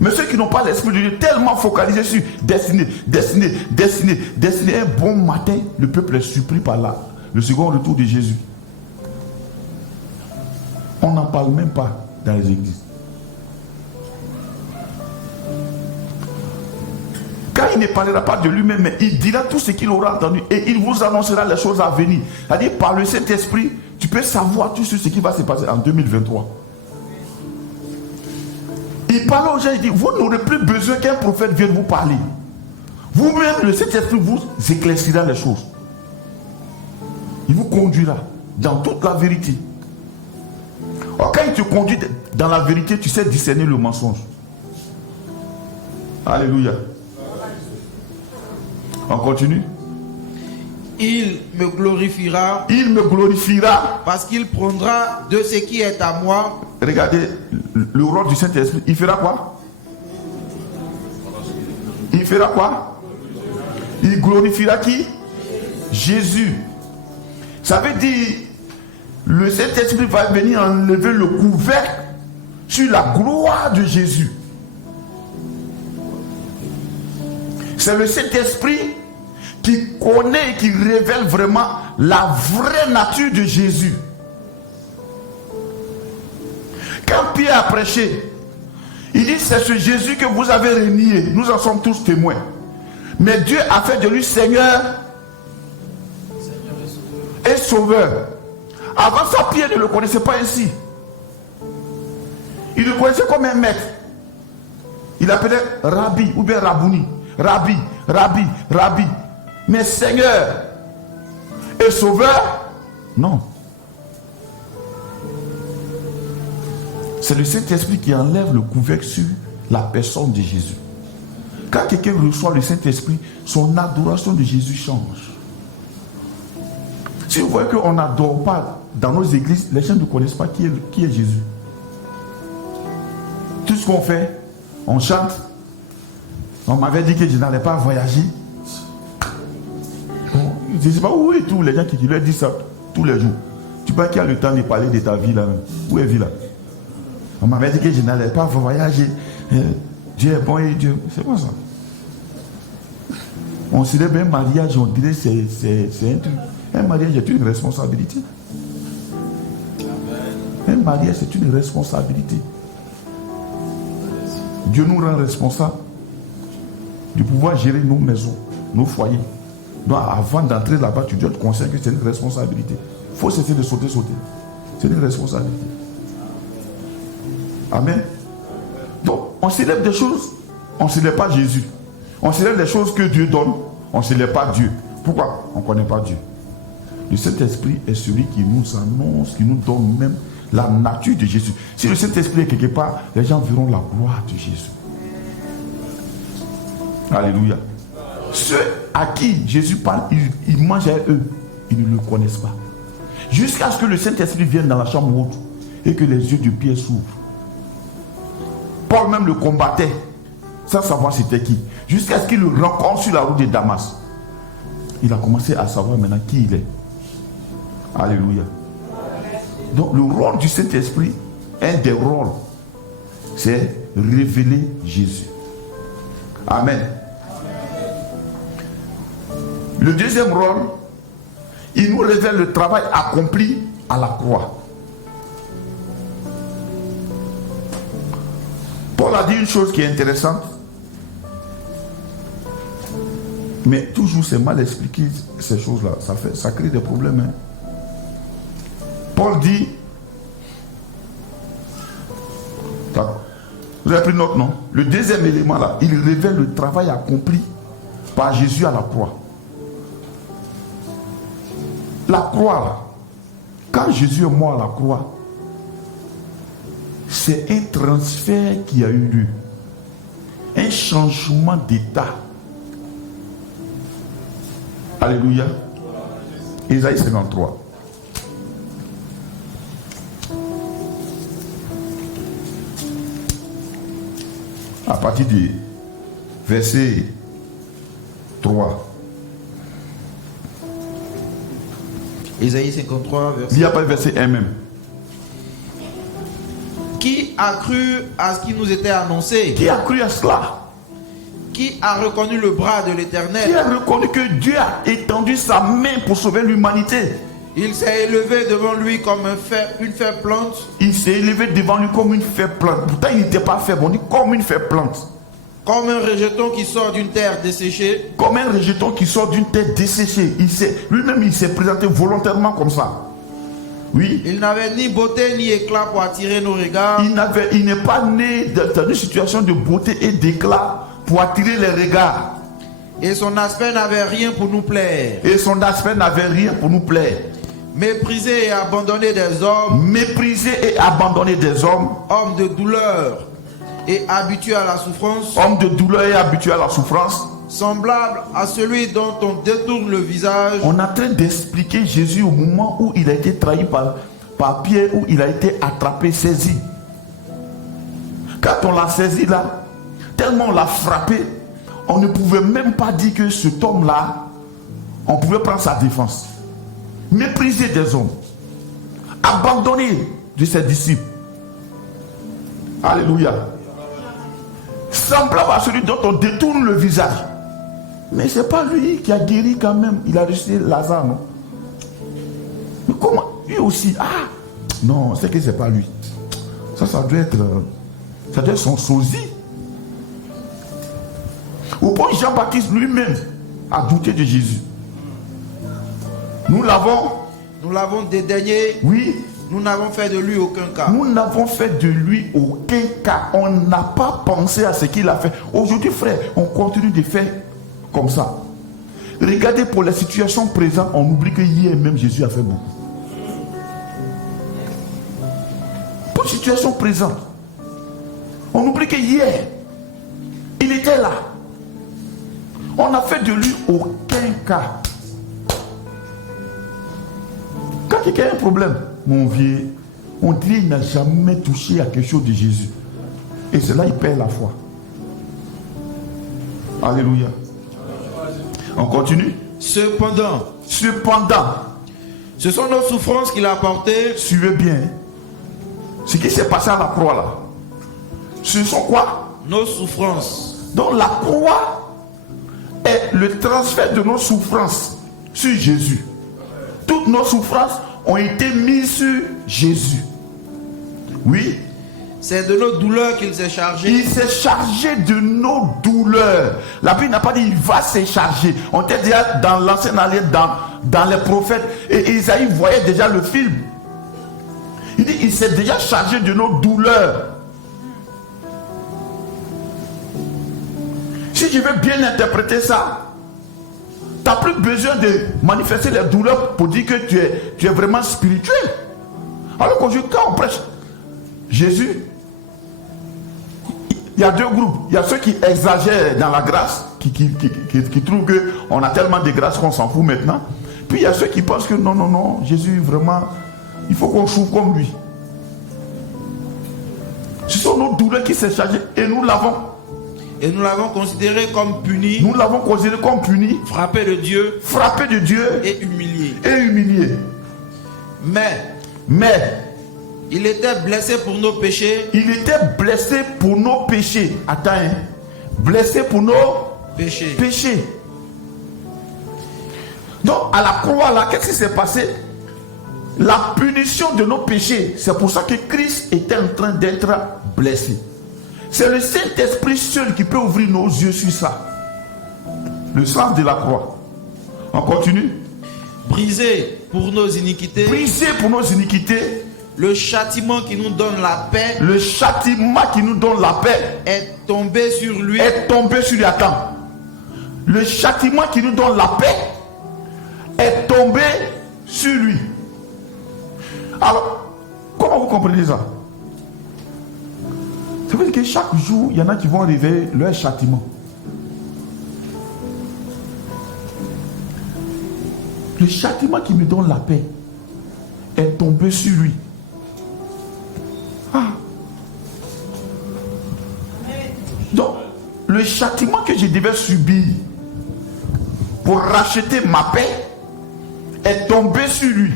Mais ceux qui n'ont pas l'Esprit de Dieu, tellement focalisés sur destiné. Un bon matin, le peuple est surpris par là. Le second retour de Jésus. On n'en parle même pas dans les églises. Car il ne parlera pas de lui-même, mais il dira tout ce qu'il aura entendu et il vous annoncera les choses à venir. C'est-à-dire, par le Saint-Esprit, tu peux savoir tout ce qui va se passer en 2023. Il parle aux gens, il dit, vous n'aurez plus besoin qu'un prophète vienne vous parler. Vous-même, le Saint-Esprit vous éclaircira les choses. Il vous conduira dans toute la vérité. Or, quand il te conduit dans la vérité, tu sais discerner le mensonge. Alléluia. On continue. Il me glorifiera. Il me glorifiera. Parce qu'il prendra de ce qui est à moi. Regardez le rôle du Saint-Esprit. Il fera quoi? Il fera quoi? Il glorifiera qui? Jésus. Ça veut dire, le Saint-Esprit va venir enlever le couvercle sur la gloire de Jésus. C'est le Saint-Esprit qui connaît et qui révèle vraiment la vraie nature de Jésus. Quand Pierre a prêché, il dit, c'est ce Jésus que vous avez renié. Nous en sommes tous témoins. Mais Dieu a fait de lui Seigneur et Sauveur. Avant ça, Pierre ne le connaissait pas ainsi. Il le connaissait comme un maître. Il l'appelait Rabbi ou bien Rabouni. Rabbi, Rabbi, Rabbi. Mais Seigneur et Sauveur, non. C'est le Saint-Esprit qui enlève le couvercle sur la personne de Jésus. Quand quelqu'un reçoit le Saint-Esprit, son adoration de Jésus change. Si vous voyez qu'on n'adore pas dans nos églises, les gens ne connaissent pas qui est Jésus. Tout ce qu'on fait, on chante. On m'avait dit que je n'allais pas voyager. Je ne sais pas où est tous les gens qui leur disent ça tous les jours. Tu penses qu'il y a le temps de parler de ta vie là? Où est vie là? On m'avait dit que je n'allais pas voyager. Dieu est bon et Dieu. C'est quoi ça? On célèbre un mariage, on dirait c'est un truc. Un mariage est une responsabilité. Un mariage c'est une responsabilité. Dieu nous rend responsables de pouvoir gérer nos maisons, nos foyers. Donc avant d'entrer là-bas, tu dois te conscient que c'est une responsabilité. Il faut cesser de sauter. C'est une responsabilité. Amen. Donc on célèbre des choses, on ne célèbre pas Jésus. On célèbre des choses que Dieu donne, on ne célèbre pas Dieu. Pourquoi? On ne connaît pas Dieu. Le Saint-Esprit est celui qui nous annonce, qui nous donne même la nature de Jésus. Si le Saint-Esprit est quelque part, les gens verront la gloire de Jésus. Alléluia. Ceux à qui Jésus parle, ils mangent à eux, ils ne le connaissent pas. Jusqu'à ce que le Saint-Esprit vienne dans la chambre haute et que les yeux de Pierre s'ouvrent. Paul même le combattait sans savoir c'était qui. Jusqu'à ce qu'il le rencontre sur la route de Damas. Il a commencé à savoir maintenant qui il est. Alléluia. Donc le rôle du Saint-Esprit, un des rôles, c'est révéler Jésus. Amen. Le deuxième rôle, il nous révèle le travail accompli à la croix. Paul a dit une chose qui est intéressante, mais toujours c'est mal expliqué ces choses-là. Ça crée des problèmes. Hein. Paul dit, vous avez pris note, non? Le deuxième élément là, il révèle le travail accompli par Jésus à la croix. La croix là, quand Jésus est mort à la croix, c'est un transfert qui a eu lieu. Un changement d'état. Alléluia. Ésaïe 53. À partir du verset 3. Ésaïe 53, verset... Il n'y a pas le verset 1 même. Qui a cru à ce qui nous était annoncé? Qui a cru à cela? Qui a reconnu le bras de l'Éternel? Qui a reconnu que Dieu a étendu sa main pour sauver l'humanité? Il s'est élevé devant lui comme une faible plante. Il s'est élevé devant lui comme une faible plante. Pourtant, il n'était pas faible, on dit comme une faible plante. Comme un rejeton qui sort d'une terre desséchée. Comme un rejeton qui sort d'une terre desséchée. Lui-même, il s'est présenté volontairement comme ça. Oui. Il n'avait ni beauté ni éclat pour attirer nos regards. Il n'est pas né dans une situation de beauté et d'éclat pour attirer les regards. Et son aspect n'avait rien pour nous plaire. Et son aspect n'avait rien pour nous plaire. méprisé et abandonné des hommes, méprisé et abandonné des hommes, homme de douleur et habitué à la souffrance, homme de douleur et habitué à la souffrance. semblable à celui dont on détourne le visage. On est en train d'expliquer Jésus au moment où il a été trahi par Pierre, où il a été attrapé, saisi. Quand on l'a saisi là, tellement on l'a frappé, on ne pouvait même pas dire que cet homme-là, on pouvait prendre sa défense. Méprisé des hommes, abandonné de ses disciples. Alléluia. Semblable à celui dont on détourne le visage. Mais ce n'est pas lui qui a guéri quand même. Il a reçu Lazare, non? Mais comment? Lui aussi. Ah! Non, c'est que ce n'est pas lui. Ça doit être son sosie. Au point Jean-Baptiste lui-même a douté de Jésus. Nous l'avons dédaigné. Oui. Nous n'avons fait de lui aucun cas. Nous n'avons fait de lui aucun cas. On n'a pas pensé à ce qu'il a fait. Aujourd'hui, frère, on continue de faire comme ça. Regardez, pour les situations présentes, on oublie que hier même Jésus a fait beaucoup. Pour les situations présentes, on oublie que hier, il était là. On n'a fait de lui aucun cas. Quand quelqu'un a un problème, mon vieux, on dit qu'il n'a jamais touché à quelque chose de Jésus. Et c'est là qu'il perd la foi. Alléluia. On continue. Cependant, ce sont nos souffrances qu'il a portées. Suivez bien. Ce qui s'est passé à la croix là. Ce sont quoi? Nos souffrances. Donc la croix est le transfert de nos souffrances sur Jésus. Toutes nos souffrances ont été mises sur Jésus. Oui. C'est de nos douleurs qu'il s'est chargé. Il s'est chargé de nos douleurs. La Bible n'a pas dit il va se charger. On était déjà dans l'ancienne alliance, dans les prophètes. Et Isaïe voyait déjà le film. Il dit il s'est déjà chargé de nos douleurs. Si je veux bien interpréter ça, tu n'as plus besoin de manifester les douleurs pour dire que tu es vraiment spirituel. Alors quand on prêche Jésus, il y a deux groupes. Il y a ceux qui exagèrent dans la grâce, qui trouvent qu'on a tellement de grâce qu'on s'en fout maintenant. Puis il y a ceux qui pensent que non, Jésus vraiment, il faut qu'on souffre comme lui. Ce sont nos douleurs qui s'est chargées et nous l'avons. Et nous l'avons considéré comme puni. Nous l'avons considéré comme puni. Frappé de Dieu. Frappé de Dieu. Et humilié. Mais il était blessé pour nos péchés. Il était blessé pour nos péchés. Attends, hein. Blessé pour nos péchés. Donc à la croix là, qu'est-ce qui s'est passé? La punition de nos péchés. C'est pour ça que Christ était en train d'être blessé. C'est le Saint-Esprit seul qui peut ouvrir nos yeux sur ça. Le sens de la croix. On continue. Brisé pour nos iniquités. Brisé pour nos iniquités. Le châtiment qui nous donne la paix. Le châtiment qui nous donne la paix. Est tombé sur lui. Est tombé sur lui. Attends. Le châtiment qui nous donne la paix est tombé sur lui. Alors, comment vous comprenez ça? Ça veut dire que chaque jour, il y en a qui vont réveiller leur châtiment. Le châtiment qui me donne la paix est tombé sur lui. Ah. Donc, le châtiment que je devais subir pour racheter ma paix est tombé sur lui.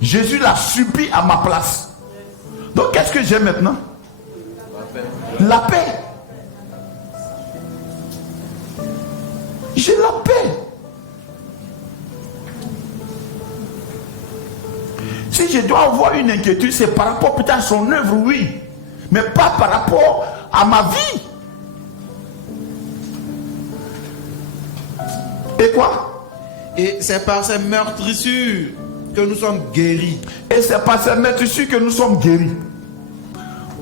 Jésus l'a subi à ma place. Donc, qu'est-ce que j'ai maintenant? La paix. J'ai la paix. Si je dois avoir une inquiétude, c'est par rapport peut-être à son œuvre, oui. Mais pas par rapport à ma vie. Et quoi? Et c'est par ces meurtrissures que nous sommes guéris. Et c'est par ces meurtrissures que nous sommes guéris.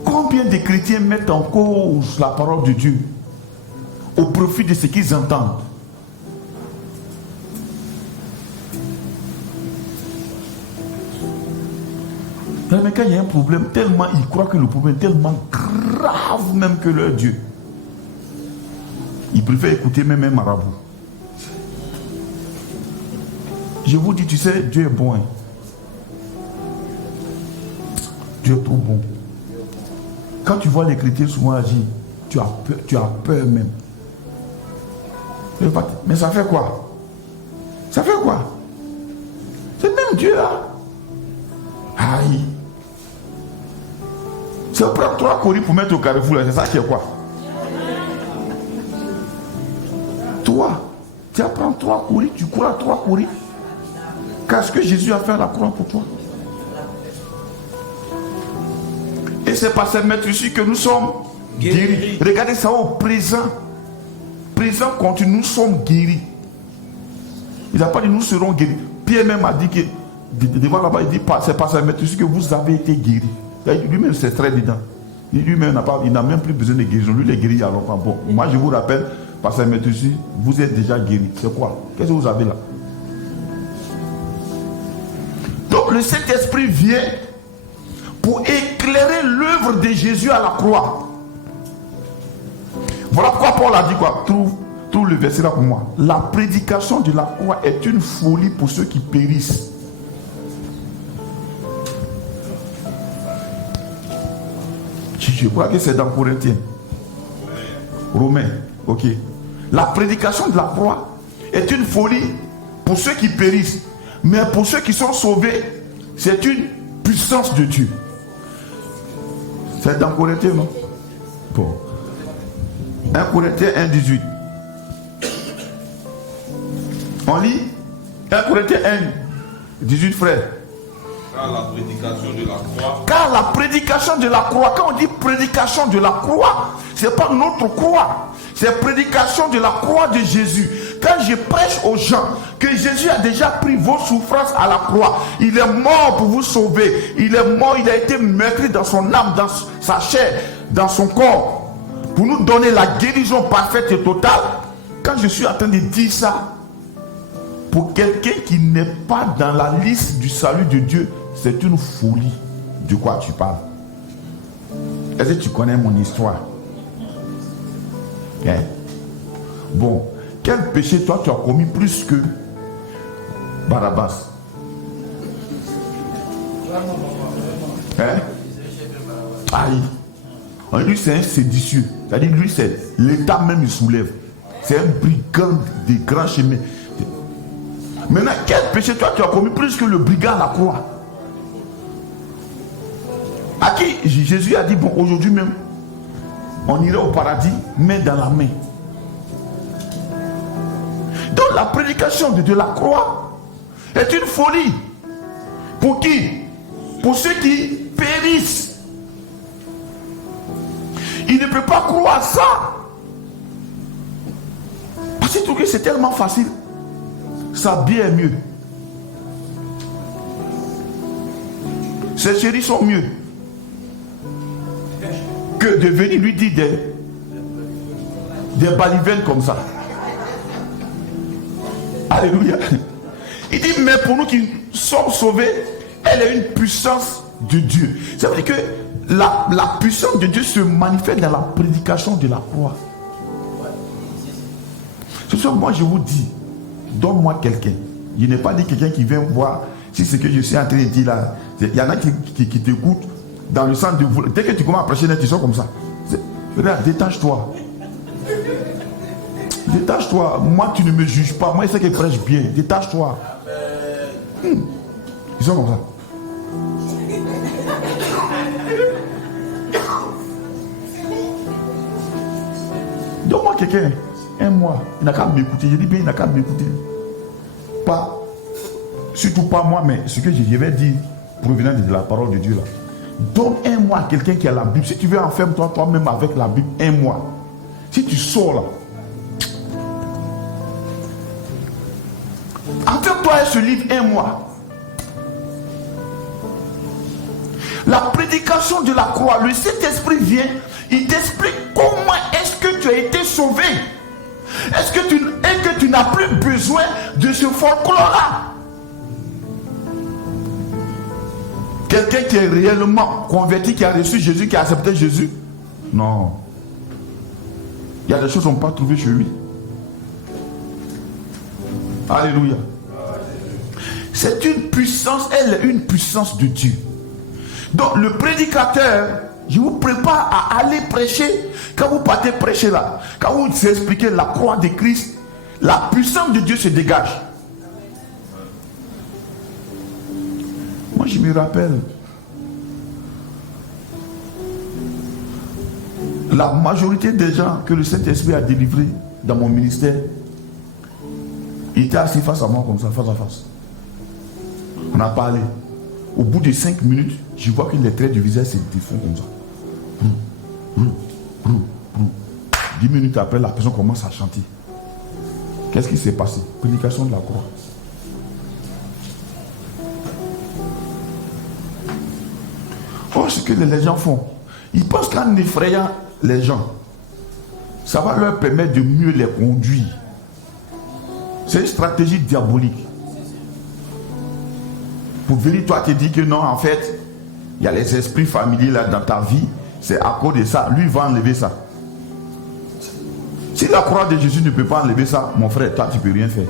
Combien de chrétiens mettent en cause la parole de Dieu au profit de ce qu'ils entendent? Mais quand il y a un problème, tellement ils croient que le problème est tellement grave même que leur Dieu. Ils préfèrent écouter même un marabout. Je vous dis, tu sais, Dieu est bon. Hein. Dieu est trop bon. Quand tu vois les chrétiens souvent agir, tu as peur même. Mais ça fait quoi? Ça fait quoi? C'est même Dieu là. Aïe. C'est prendre 3 coris pour mettre au carrefour là, c'est ça qui est quoi? Toi, tu vas prendre 3 coris, tu cours à 3 coris. Qu'est-ce que Jésus a fait à la croix pour toi? Et c'est par cette maîtrise ici que nous sommes guéris. Regardez ça au présent. Présent continu, nous sommes guéris. Il n'a pas dit nous serons guéris. Pierre même a dit que, devant là-bas, il dit c'est par cette maîtrise ici que vous avez été guéris. Lui-même c'est très dedans. Lui-même il n'a même plus besoin de guérison. Lui, il est guéri alors. Bon, moi je vous rappelle, par cette maîtrise ici, vous êtes déjà guéris. C'est quoi? Qu'est-ce que vous avez là? Donc le Saint-Esprit vient pour éclairer l'œuvre de Jésus à la croix. Voilà pourquoi Paul a dit quoi? Trouve le verset là pour moi. La prédication de la croix est une folie pour ceux qui périssent. Je crois que c'est dans Corinthiens. Romains, ok. La prédication de la croix est une folie pour ceux qui périssent. Mais pour ceux qui sont sauvés, c'est une puissance de Dieu. C'est dans Corinthiens, non? Bon. 1 Corinthiens 1, 18. On lit 1 Corinthiens 1, 18, frère. Car la prédication de la croix. Car la prédication de la croix, quand on dit prédication de la croix, c'est pas notre croix. C'est prédication de la croix de Jésus. Quand je prêche aux gens que Jésus a déjà pris vos souffrances à la croix, il est mort pour vous sauver. Il est mort, il a été meurtri dans son âme, dans sa chair, dans son corps, pour nous donner la guérison parfaite et totale. Quand je suis en train de dire ça, pour quelqu'un qui n'est pas dans la liste du salut de Dieu, c'est une folie. De quoi tu parles? Est-ce que tu connais mon histoire? Hein? Bon, quel péché toi tu as commis plus que Barabbas? Hein? Aïe. Lui c'est un séditieux. C'est-à-dire lui c'est l'État même il soulève. C'est un brigand des grands chemins. Maintenant, quel péché toi tu as commis plus que le brigand à la croix? À qui Jésus a dit, bon, aujourd'hui même, on irait au paradis, main dans la main. Donc la prédication de la croix est une folie. Pour qui? Pour ceux qui périssent. Il ne peut pas croire ça. Parce que c'est tellement facile. S'habiller est mieux. Ses chéris sont mieux. Que de venir lui dire des balivelles comme ça. Alléluia. Il dit, mais pour nous qui sommes sauvés, elle est une puissance de Dieu. Ça veut dire que la puissance de Dieu se manifeste dans la prédication de la croix. C'est ça, moi je vous dis, donne-moi quelqu'un. Je n'ai pas dit quelqu'un qui vient voir si ce que je suis en train de dire là. Il y en a qui t'écoutent dans le sens de vous. Dès que tu commences à prêcher, tu sors comme ça. Regarde, détache-toi. Détache-toi. Moi, tu ne me juges pas. Moi, je sais qu'il prêche bien. Détache-toi. Ils sont comme ça. Donne-moi quelqu'un. Un mois. Il n'a qu'à m'écouter. Je dis bien, il n'a qu'à m'écouter. Pas. Surtout pas moi, mais ce que je vais dire provenant de la parole de Dieu là. Donne un mois à quelqu'un qui a la Bible. Si tu veux, enferme-toi toi-même avec la Bible un mois. Si tu sors là, enferme-toi avec ce livre un mois. La prédication de la croix, le Saint-Esprit vient, il t'explique comment est-ce que tu as été sauvé. Est-ce que tu n'as plus besoin de ce folklore-là? quelqu'un qui est réellement converti, qui a reçu Jésus, qui a accepté Jésus? Non. Il y a des choses qu'on ne peut pas trouver chez lui. Alléluia. C'est une puissance, elle est une puissance de Dieu. Donc le prédicateur, je vous prépare à aller prêcher. Quand vous partez prêcher là, quand vous expliquez la croix de Christ, la puissance de Dieu se dégage. Moi je me rappelle, la majorité des gens que le Saint-Esprit a délivrés dans mon ministère, ils étaient assis face à moi comme ça, face à face. On a parlé. Au bout de 5 minutes, je vois que les traits du visage se défont comme ça. 10 minutes après, la personne commence à chanter. Qu'est-ce qui s'est passé? Prédication de la croix. Oh, ce que les gens font, ils pensent qu'en effrayant les gens, ça va leur permettre de mieux les conduire. C'est une stratégie diabolique. Pour venir, toi, te dire que non, en fait, il y a les esprits familiers là dans ta vie, c'est à cause de ça. Lui va enlever ça. Si la croix de Jésus ne peut pas enlever ça, mon frère, toi, tu ne peux rien faire.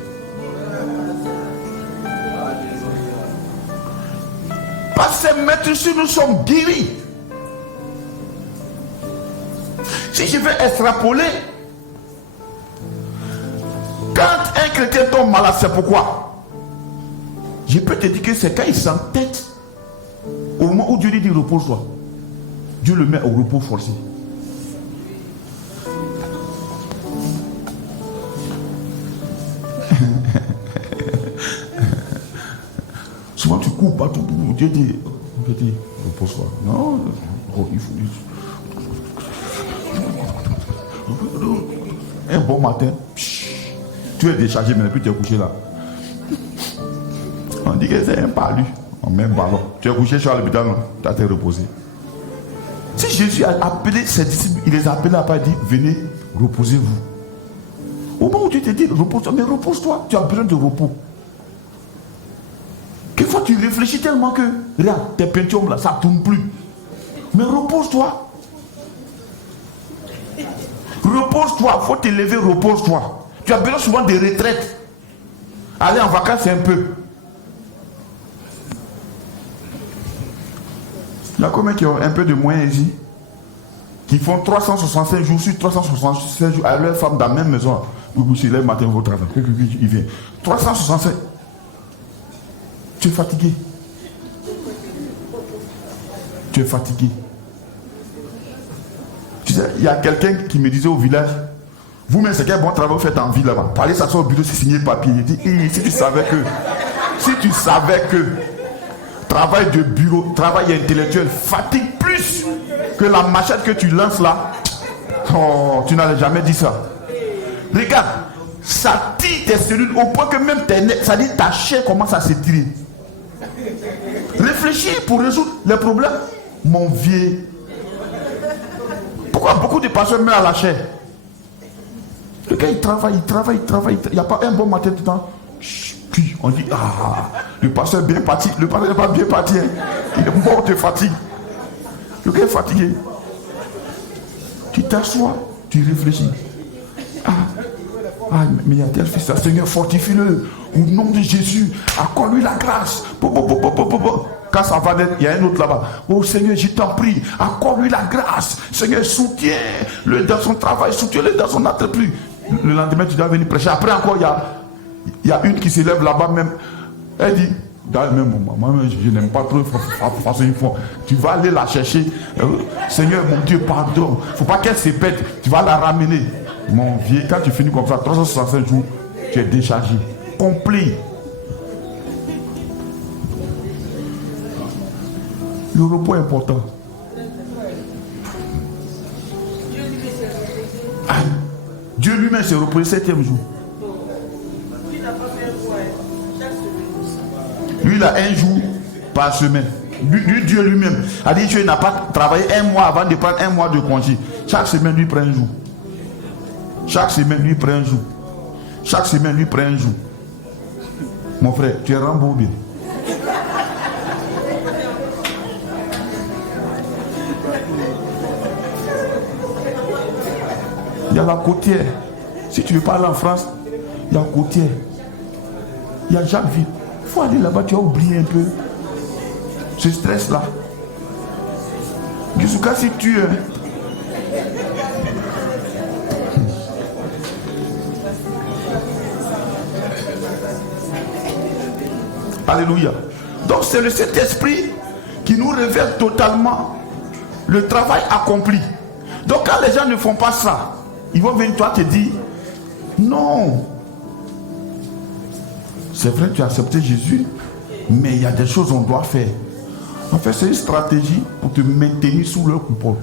Parce que maître, si nous sommes guéris, si je vais extrapoler, quand un chrétien tombe malade, c'est pourquoi? Je peux te dire que c'est quand il s'entête, au moment où Dieu lui dit repose-toi, Dieu le met au repos forcé. Souvent tu cours partout, Dieu dit repose-toi. Non, il faut dire. Un bon matin, tu es déchargé, mais puis tu es couché là. On dit que c'est un palu, on met un ballon. Tu es couché sur l'hôpital, tu as été reposé. Si Jésus a appelé ses disciples, il les a appelés à part, il dit venez, reposez-vous. Au moment où tu te dis repose-toi, mais repose-toi, tu as besoin de repos. Quelquefois tu réfléchis tellement que, regarde, tes peintures là, ça ne tourne plus. Mais repose-toi. Repose-toi, il faut te lever, repose-toi. Tu as besoin souvent de retraite. Aller en vacances un peu. Il y a combien qui ont un peu de moyens ici, qui font 365 jours sur 365 jours à leur femme dans la même maison. Vous c'est le matin au travail. Il vient. 365. Tu es fatigué. Tu es fatigué. Tu sais, il y a quelqu'un qui me disait au village, vous-même, c'est quel bon travail vous faites en ville là-bas. Parler s'asseoir au bureau, c'est signer le papier. Il dit, si tu savais que travail de bureau, travail intellectuel fatigue plus que la machette que tu lances là. Oh, tu n'allais jamais dit ça. Regarde, ça tire tes cellules au point que même ça dit ta chair commence à s'étirer. Réfléchis pour résoudre les problèmes. Mon vieux. Pourquoi beaucoup de personnes meurent à la chair? Le gars il travaille. Il n'y a pas un bon matin tout le temps. Puis on dit, le pasteur est bien parti. Le pasteur n'est pas bien parti. Hein. Il est mort de fatigue. Le gars est fatigué. Tu t'assois, tu réfléchis. Mais il y a tel fils, Seigneur, fortifie-le. Au nom de Jésus, accorde-lui la grâce. Quand ça va naître, il y a un autre là-bas. Oh Seigneur, je t'en prie, accorde-lui la grâce. Seigneur, soutiens-le dans son travail, soutiens-le dans son entreprise. Le lendemain, tu dois venir prêcher. Après encore, il y a une qui se lève là-bas même. Elle dit, dans le même moment, moi je n'aime pas trop façon ils font. Tu vas aller la chercher. Seigneur, mon Dieu, pardon. Il ne faut pas qu'elle se pète. Tu vas la ramener. Mon vieux, quand tu finis comme ça, 365 jours, tu es déchargé. Complet. Le repos est important. Dieu lui-même s'est reposé 7e jour. Lui, il a un jour par semaine. Lui, Dieu lui-même a dit Dieu n'a pas travaillé un mois avant de prendre un mois de congé. Chaque semaine, lui prend un jour. Chaque semaine, lui prend un jour. Chaque semaine, lui prend un jour. Mon frère, tu es Rambo bien. Il y a la côtière. Si tu veux pas aller en France, il y a la côtière. Il y a Jacquesville. Il faut aller là-bas, tu as oublié un peu ce stress-là. Jusqu'à si tu... Alléluia. Donc c'est le Saint-Esprit qui nous révèle totalement le travail accompli. Donc quand les gens ne font pas ça, ils vont venir toi te dire, non. C'est vrai, tu as accepté Jésus, mais il y a des choses qu'on doit faire. En fait, c'est une stratégie pour te maintenir sous leur coupole.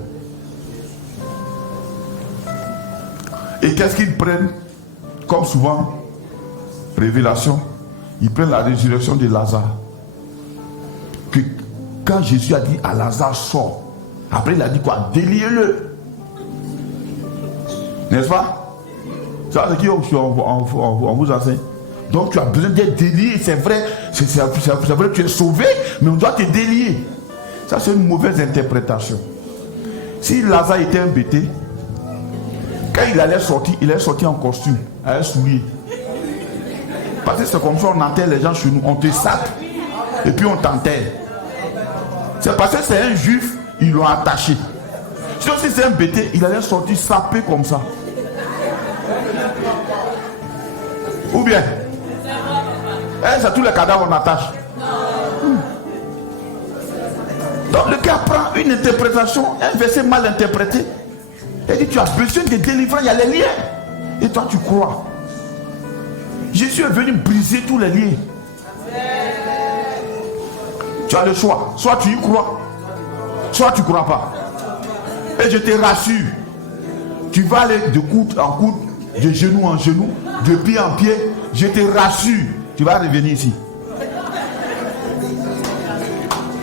Et qu'est-ce qu'ils prennent? Comme souvent, révélation, ils prennent la résurrection de Lazare. Que quand Jésus a dit à Lazare, sort, après il a dit quoi? Déliez-le. N'est-ce pas? Ça, c'est qui on vous enseigne. Donc tu as besoin d'être délié, c'est vrai, c'est vrai que tu es sauvé, mais on doit te délier. Ça, c'est une mauvaise interprétation. Si Lazare était embêté, quand il allait sortir en costume, avec soulier. Parce que c'est comme ça, on enterre les gens chez nous, on te sape, et puis on t'enterre. C'est parce que c'est un juif, ils l'ont attaché. Sinon, si c'est embêté, il allait sortir sapé comme ça. Ou bien, c'est tous les cadavres qu'on attache. Donc le gars prend une interprétation, un verset mal interprété. Il dit, tu as besoin de délivrance, il y a les liens. Et toi tu crois. Jésus est venu briser tous les liens. Tu as le choix. Soit tu y crois, soit tu ne crois pas. Et je te rassure, tu vas aller de coude en coude, de genou en genou, de pied en pied. Je te rassure, tu vas revenir ici.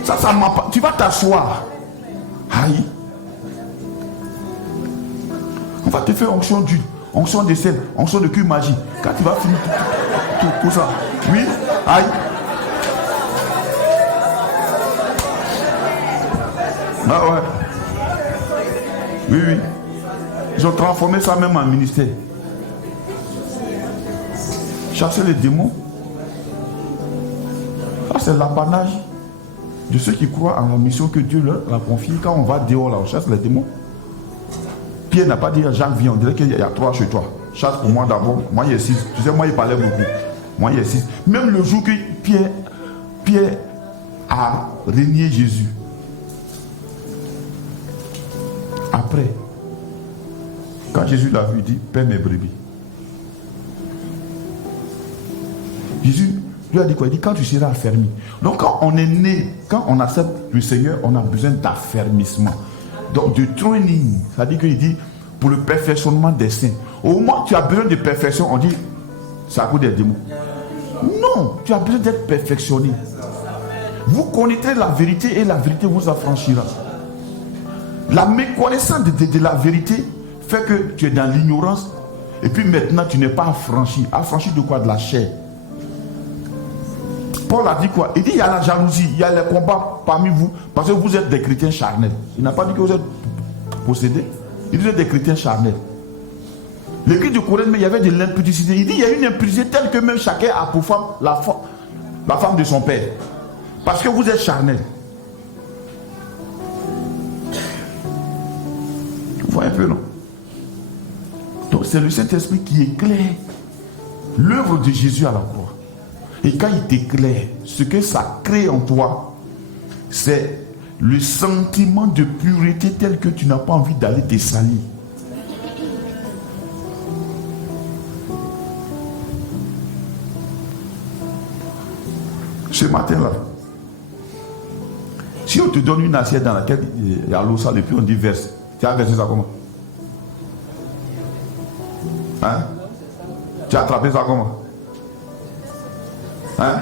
Ça m'a pas. Tu vas t'asseoir. Aïe. On va te faire onction d'huile, onction de sel, onction de cure magie. Quand tu vas finir tout ça. Oui, aïe. Ah ouais. Oui. Ils ont transformé ça même en ministère. Chasser les démons. Ça, c'est l'apanage de ceux qui croient en la mission que Dieu leur a confiée. Quand on va dehors là, on chasse les démons. Pierre n'a pas dit à Jacques, viens, on dirait qu'il y a 3 chez toi. Chasse pour moi d'abord. Moi, il y a 6. Tu sais, moi, il parlait beaucoup. Moi, il y a 6. Même le jour que Pierre a régné Jésus. Après, quand Jésus l'a vu, il dit, paie mes brebis. Jésus lui a dit quoi? Il dit, quand tu seras affermi. Donc quand on est né, quand on accepte le Seigneur, on a besoin d'affermissement. Donc de training. Ça dit qu'il dit, pour le perfectionnement des saints. Au moment où tu as besoin de perfection, on dit, ça coûte des démons. Non, tu as besoin d'être perfectionné. Vous connaîtrez la vérité et la vérité vous affranchira. La méconnaissance de la vérité fait que tu es dans l'ignorance et puis maintenant tu n'es pas affranchi. Affranchi de quoi? De la chair. Paul a dit quoi? Il dit il y a la jalousie, il y a les combats parmi vous parce que vous êtes des chrétiens charnels. Il n'a pas dit que vous êtes possédés. Il dit que vous êtes des chrétiens charnels. L'écrit de Corinthe, mais il y avait de l'impudicité. Il dit il y a une impudicité telle que même chacun a pour femme la femme de son père. Parce que vous êtes charnels. Vous voyez un peu, non? Donc c'est le Saint-Esprit qui éclaire l'œuvre de Jésus à la croix. Et quand il t'éclaire, ce que ça crée en toi, c'est le sentiment de pureté tel que tu n'as pas envie d'aller te salir. Ce matin-là, si on te donne une assiette dans laquelle il y a l'eau sale et puis on dit verse, tu as versé ça comment? Hein? Tu as attrapé ça comment? Hein?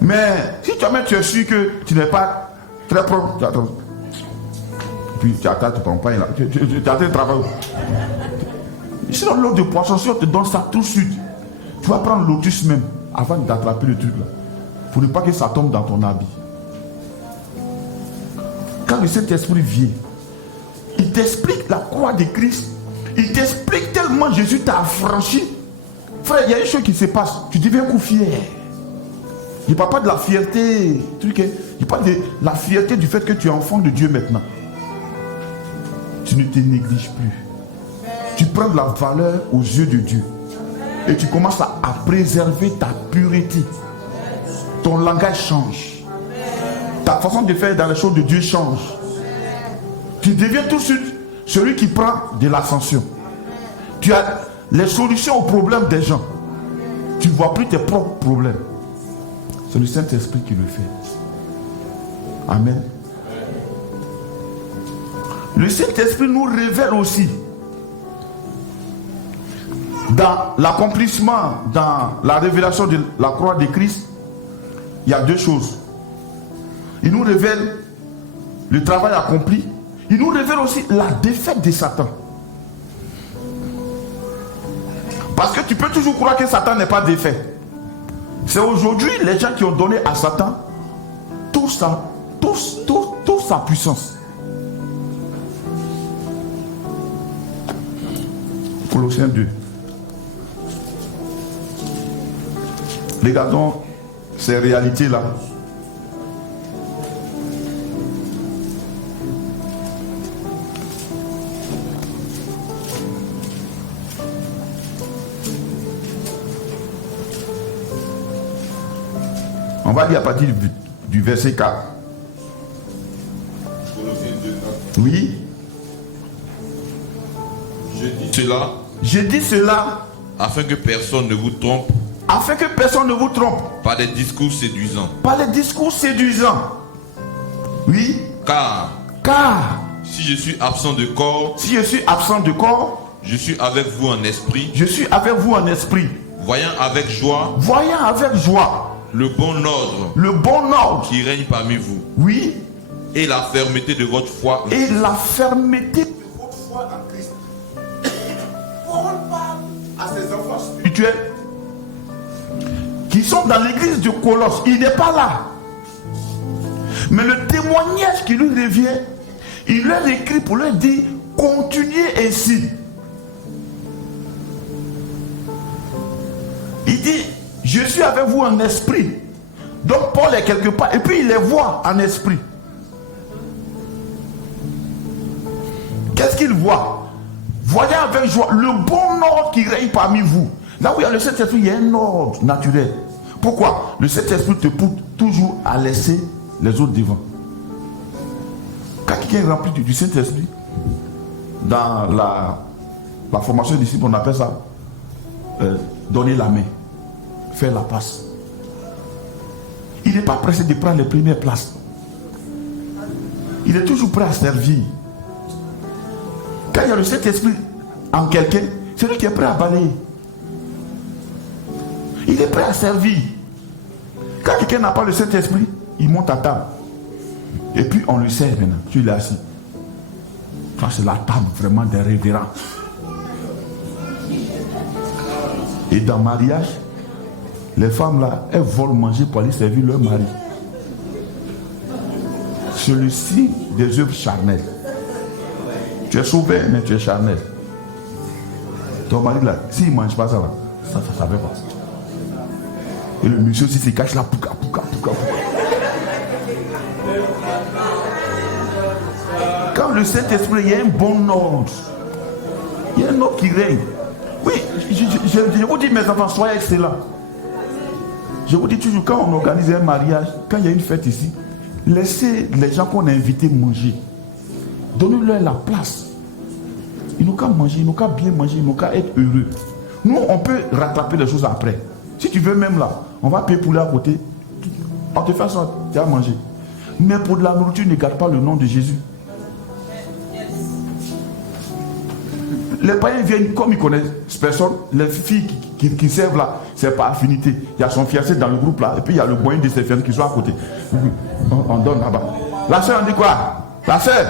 Mais si toi-même tu es sûr que tu n'es pas très propre, tu attends. Puis tu attends, tu prends pas là. Tu attends le travail. Sinon l'eau de poisson, si on te donne ça tout de suite, Tu vas prendre lotus même avant d'attraper le truc là. Pour ne pas que ça tombe dans ton habit. Quand le Saint-Esprit vient, il t'explique la croix de Christ. Il t'explique tellement Jésus t'a affranchi. Frère, il y a une chose qui se passe. Tu deviens coup fier. Il ne parle pas de la fierté. Il parle de la fierté du fait que tu es enfant de Dieu maintenant. Tu ne te négliges plus. Tu prends de la valeur aux yeux de Dieu. Et tu commences à préserver ta pureté. Ton langage change. Ta façon de faire dans les choses de Dieu change. Tu deviens tout de suite celui qui prend de l'ascension. Tu as les solutions aux problèmes des gens. Tu ne vois plus tes propres problèmes. C'est le Saint-Esprit qui le fait. Amen. Le Saint-Esprit nous révèle aussi dans l'accomplissement, dans la révélation de la croix de Christ, il y a deux choses. Il nous révèle le travail accompli. Il nous révèle aussi la défaite de Satan. Parce que tu peux toujours croire que Satan n'est pas défait. C'est aujourd'hui les gens qui ont donné à Satan toute sa puissance. Colossiens 2. Regardons ces réalités-là. On va lire à partir du verset 4. Oui. Je dis cela afin que personne ne vous trompe. Afin que personne ne vous trompe. Par des discours séduisants. Par les discours séduisants. Oui. Car si je suis absent de corps. Si je suis absent de corps. Je suis avec vous en esprit. Je suis avec vous en esprit. Voyant avec joie. Voyant avec joie. Le bon ordre. Le bon ordre. Qui règne parmi vous. Oui. Et la fermeté de votre foi. Et la fermeté de votre foi en Christ. Paul parle à ses enfants spirituels qui sont dans l'église de Colosse. Il n'est pas là. Mais le témoignage qui lui revient, il leur écrit pour leur dire, continuez ainsi. Il dit, je suis avec vous en esprit. Donc Paul est quelque part. Et puis il les voit en esprit. Qu'est-ce qu'il voit? Voyez avec joie le bon ordre qui règne parmi vous. Là où il y a le Saint-Esprit, il y a un ordre naturel. Pourquoi? Le Saint-Esprit te pousse toujours à laisser les autres devant. Quand quelqu'un est rempli du Saint-Esprit, dans la formation des disciples, on appelle ça donner la main, faire la passe. Il n'est pas pressé de prendre les premières places. Il est toujours prêt à servir. Quand il y a le Saint-Esprit en quelqu'un, c'est lui qui est prêt à balayer. Il est prêt à servir. Quand quelqu'un n'a pas le Saint-Esprit, il monte à table. Et puis on lui sert maintenant. Tu l'as assis. Ça c'est la table vraiment des révérends. Et dans le mariage, les femmes là, elles volent manger pour aller servir leur mari. C'est le signe des œuvres charnelles. Tu es sauvé, mais tu es charnel. Ton mari là, s'il ne mange pas ça là, ça ne savait pas. Et le monsieur aussi se cache là, pouka. Quand le Saint-Esprit, il y a un bon ordre. Il y a un ordre qui règne. Oui, je vous dis mes enfants, soyez excellents. Je vous dis toujours, quand on organise un mariage, quand il y a une fête ici, laissez les gens qu'on a invités manger. Donnez-leur la place. Ils n'ont qu'à manger, ils n'ont qu'à bien manger, ils n'ont qu'à être heureux. Nous, on peut rattraper les choses après. Si tu veux même là, on va payer pour là à côté. On te fait ça, tu as mangé. Mais pour de la nourriture, ne garde pas le nom de Jésus. Les païens viennent comme ils connaissent personne. Les filles qui servent là, c'est par affinité. Il y a son fiancé dans le groupe là, et puis il y a le moyen de ses fiancés qui sont à côté. On donne là-bas. La soeur, on dit quoi? La soeur,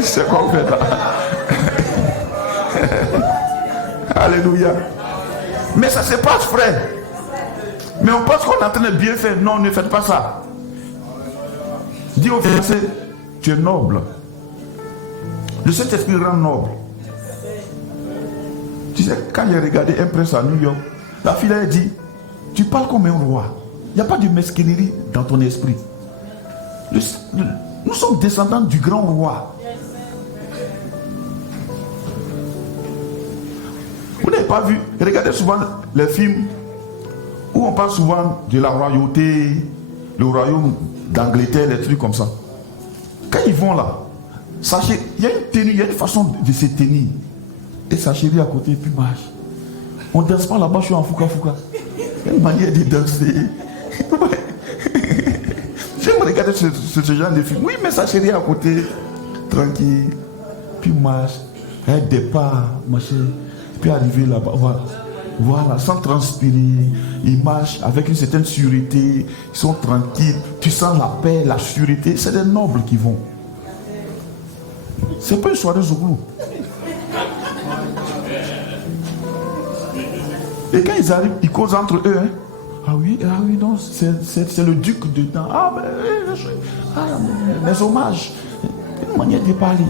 c'est quoi vous faites là? Alléluia. Mais ça se passe, frère. Mais on pense qu'on est en train de bien faire. Non, ne faites pas ça. Dis au fiancé, tu es noble. Le Saint-Esprit rend noble. Tu sais, quand j'ai regardé un prince à New York, la fille a dit, tu parles comme un roi. Il n'y a pas de mesquinerie dans ton esprit. Nous sommes descendants du grand roi. Vous n'avez pas vu, regardez souvent les films où on parle souvent de la royauté, le royaume d'Angleterre, les trucs comme ça. Quand ils vont là, sachez, il y a une tenue, il y a une façon de se tenir. Et sa chérie à côté, puis marche. On ne danse pas là-bas, je suis en fouca. Il y a une manière de danser. J'aime regarder ce genre de film. Oui, mais sa chérie à côté, tranquille, puis marche. Elle départ, machin, puis arriver là-bas. Voilà, sans transpirer. Ils marchent avec une certaine sûreté. Ils sont tranquilles. Tu sens la paix, la sûreté. C'est des nobles qui vont. C'est pas une soirée Zouglou. Et quand ils arrivent, ils causent entre eux. Hein. Ah oui, non, c'est le duc de temps. Mes hommages. Une manière de parler.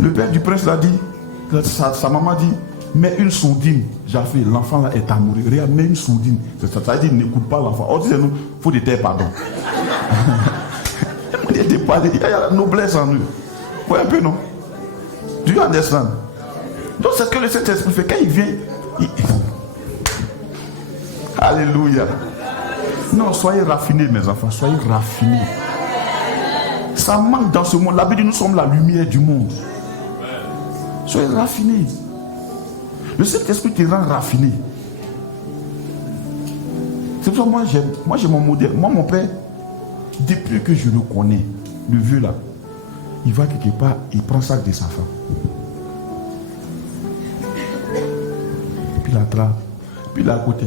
Le père du prince l'a dit, sa maman dit, mets une sourdine. J'ai fait, l'enfant là est amoureux. Regarde, mets une sourdine. Ça veut dire, n'écoute pas l'enfant. On dit, il faut des terres, pardon. Une manière de parler. Il y a la noblesse en eux. Vous voyez un peu, non? Do you understand? Donc c'est ce que le Saint-Esprit fait. Quand il vient, Alléluia. Non, soyez raffinés, mes enfants. Soyez raffinés. Ça manque dans ce monde. La Bible dit, nous sommes la lumière du monde. Soyez raffinés. Le Saint-Esprit te rend raffiné. C'est pour ça que moi j'ai mon modèle. Moi, mon père, depuis que je le connais, le vieux là, il va quelque part, il prend ça de sa femme. Puis il attrape. Puis il est à côté.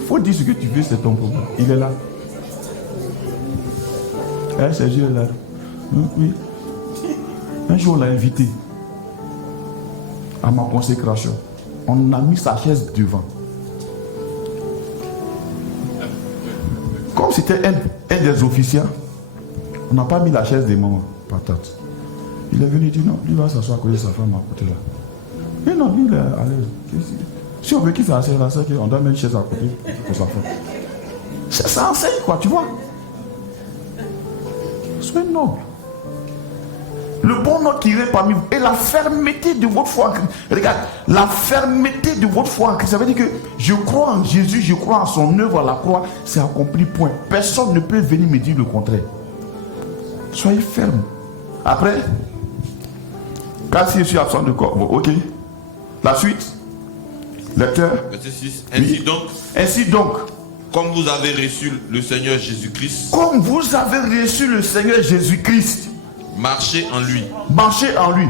Il faut dire ce que tu veux, c'est ton problème. Il est là. C'est Dieu là. Oui. Un jour, on l'a invité à ma consécration. On a mis sa chaise devant. Comme c'était un des officiers, on n'a pas mis la chaise de maman, patate. Il est venu dire non, lui va s'asseoir à côté de sa femme à côté là. Mais non, lui il est à l'aise. Si on veut qu'il s'assied là, c'est qu'on doit mettre une chaise à côté pour sa femme. Ça enseigne quoi, tu vois. Soyez noble. Le bon ordre qui est parmi vous et la fermeté de votre foi en Christ. Regarde, la fermeté de votre foi en Christ. Ça veut dire que je crois en Jésus, je crois en son œuvre à la croix, c'est accompli, point. Personne ne peut venir me dire le contraire. Soyez ferme. Après, quand si je suis absent de corps, bon, ok. La suite, lecteur. Verset 6. Oui. Ainsi donc, comme vous avez reçu le Seigneur Jésus-Christ. Comme vous avez reçu le Seigneur Jésus-Christ. Marchez en lui. Marchez en lui.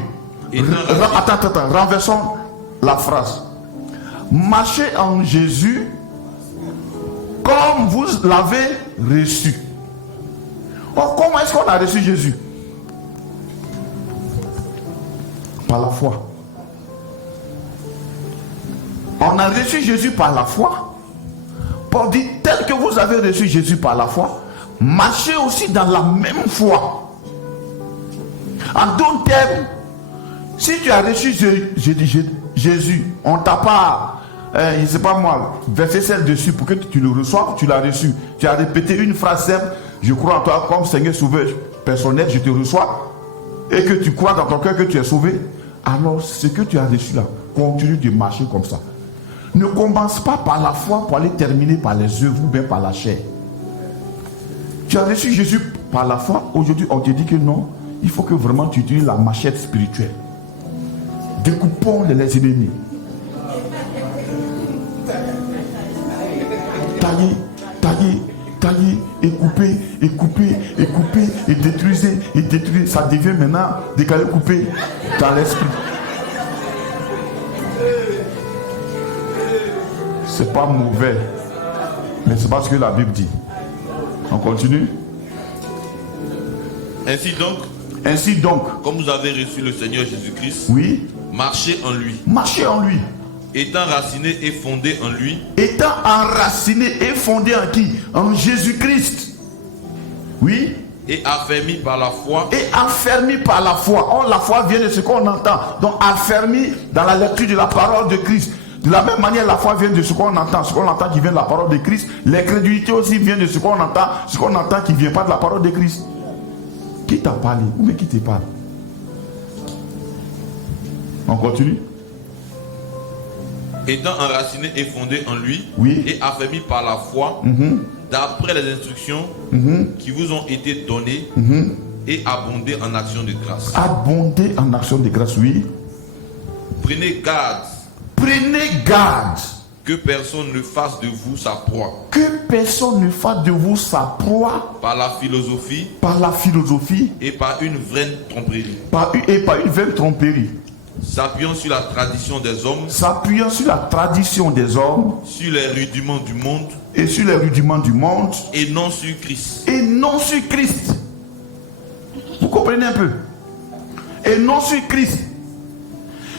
Attends, renversons la phrase. Marchez en Jésus comme vous l'avez reçu. Oh, comment est-ce qu'on a reçu Jésus? Par la foi. On a reçu Jésus par la foi. Paul dit, tel que vous avez reçu Jésus par la foi, marchez aussi dans la même foi. En d'autres termes, si tu as reçu Jésus, on t'a pas, je ne sais pas moi, versé celle dessus pour que tu le reçoives, tu l'as reçu. Tu as répété une phrase simple, je crois en toi comme Seigneur sauveur personnel, je te reçois, et que tu crois dans ton cœur que tu es sauvé, alors ce que tu as reçu là, continue de marcher comme ça. Ne commence pas par la foi pour aller terminer par les œuvres ou bien par la chair. Tu as reçu Jésus par la foi, aujourd'hui on te dit que non. Il faut que vraiment tu utilises la machette spirituelle. Découpons les ennemis. Tailler, et couper, et détruire. Ça devient maintenant décalé, coupé dans l'esprit. C'est pas mauvais, mais c'est pas ce que la Bible dit. On continue. Ainsi donc, comme vous avez reçu le Seigneur Jésus-Christ, oui, Marchez en lui. Marchez en lui. Étant enraciné et fondé en lui. Étant enraciné et fondé en qui? En Jésus-Christ. Oui. Et affermi par la foi. Et affermi par la foi. Or, la foi vient de ce qu'on entend. Donc, affermi dans la lecture de la parole de Christ. De la même manière, la foi vient de ce qu'on entend. Ce qu'on entend qui vient de la parole de Christ. L'incrédulité aussi vient de ce qu'on entend. Ce qu'on entend qui ne vient pas de la parole de Christ. Qui t'a parlé? Ou bien qui te parle? On continue. Étant enraciné et fondé en lui. Oui. Et affermi par la foi. D'après les instructions qui vous ont été données. Et abondé en action de grâce. Abondé en action de grâce, oui. Prenez garde. Prenez garde. Que personne ne fasse de vous sa proie. Que personne ne fasse de vous sa proie. Par la philosophie. Par la philosophie. Et par une vaine tromperie. Par une vaine tromperie. S'appuyant sur la tradition des hommes. S'appuyant sur la tradition des hommes. Sur les rudiments du monde. Et sur les rudiments du monde. Et non sur Christ. Et non sur Christ. Vous comprenez un peu? Et non sur Christ.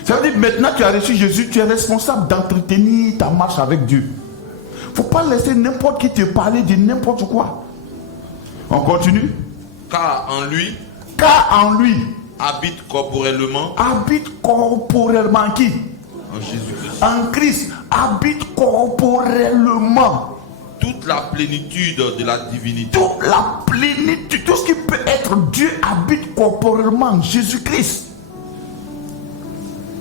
Ça veut dire maintenant que tu as reçu Jésus, tu es responsable d'entretenir ta marche avec Dieu. Il ne faut pas laisser n'importe qui te parler de n'importe quoi. On continue. Car en lui habite corporellement qui? En Jésus-Christ. En Christ habite corporellement toute la plénitude de la divinité. Toute la plénitude, tout ce qui peut être Dieu habite corporellement en Jésus-Christ.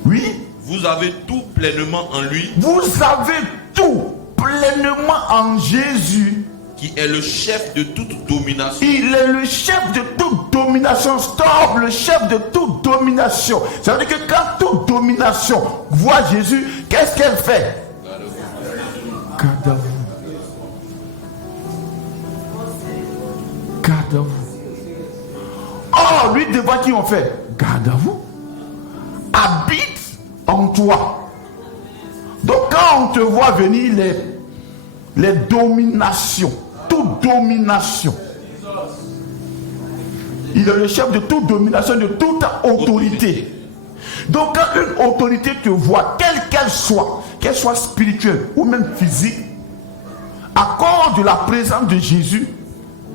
Oui. Vous avez tout pleinement en lui. Vous avez tout pleinement en Jésus. Qui est le chef de toute domination. Il est le chef de toute domination. Stop, le chef de toute domination. Ça veut dire que quand toute domination voit Jésus, qu'est-ce qu'elle fait? Garde à vous. Garde à vous. Oh, lui devant qui on fait? Garde à vous. Habite en toi. Donc quand on te voit venir les dominations, toute domination, il est le chef de toute domination, de toute autorité. Donc quand une autorité te voit, quelle qu'elle soit spirituelle ou même physique, à cause de la présence de Jésus,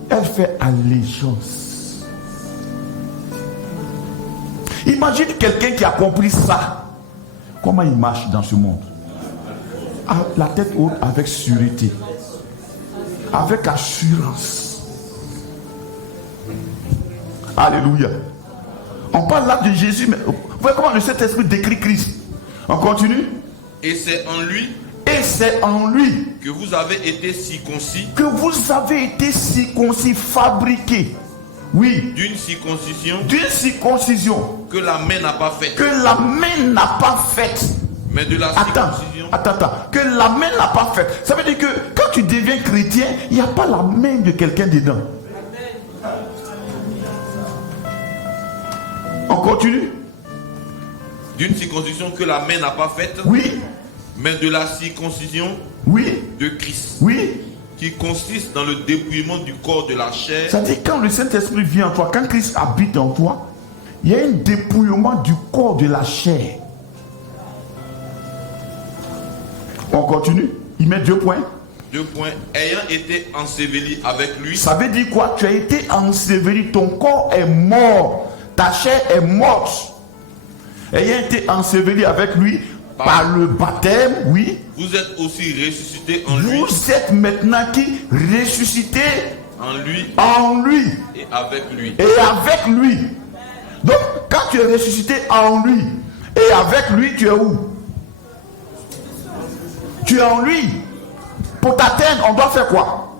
elle fait allégeance. Imagine quelqu'un qui a compris ça. Comment il marche dans ce monde? La tête haute, avec sûreté, avec assurance. Alléluia. On parle là de Jésus, mais vous voyez comment le Saint-Esprit décrit Christ. On continue. Et c'est en lui. Et c'est en lui que vous avez été circoncis. Que vous avez été circoncis, fabriqué. Oui. D'une circoncision. D'une circoncision. Que la main n'a pas faite. Que la main n'a pas faite. Mais de la circoncision. Attends. Que la main n'a pas faite. Ça veut dire que quand tu deviens chrétien, il n'y a pas la main de quelqu'un dedans. On continue. D'une circoncision que la main n'a pas faite. Oui. Mais de la circoncision. Oui. De Christ. Oui. Qui consiste dans le dépouillement du corps de la chair. C'est-à-dire quand le Saint-Esprit vient en toi, quand Christ habite en toi, il y a un dépouillement du corps de la chair. On continue. Il met 2 points. 2 points. Ayant été enseveli avec lui. Ça veut dire quoi? Tu as été enseveli. Ton corps est mort. Ta chair est morte. Ayant été enseveli avec lui par le baptême, oui. Vous êtes aussi ressuscité en lui. Vous êtes maintenant qui? Ressuscité en lui. En lui. Et avec lui. Et avec lui. Donc, quand tu es ressuscité en lui et avec lui, tu es où? Tu es en lui. Pour t'atteindre, on doit faire quoi?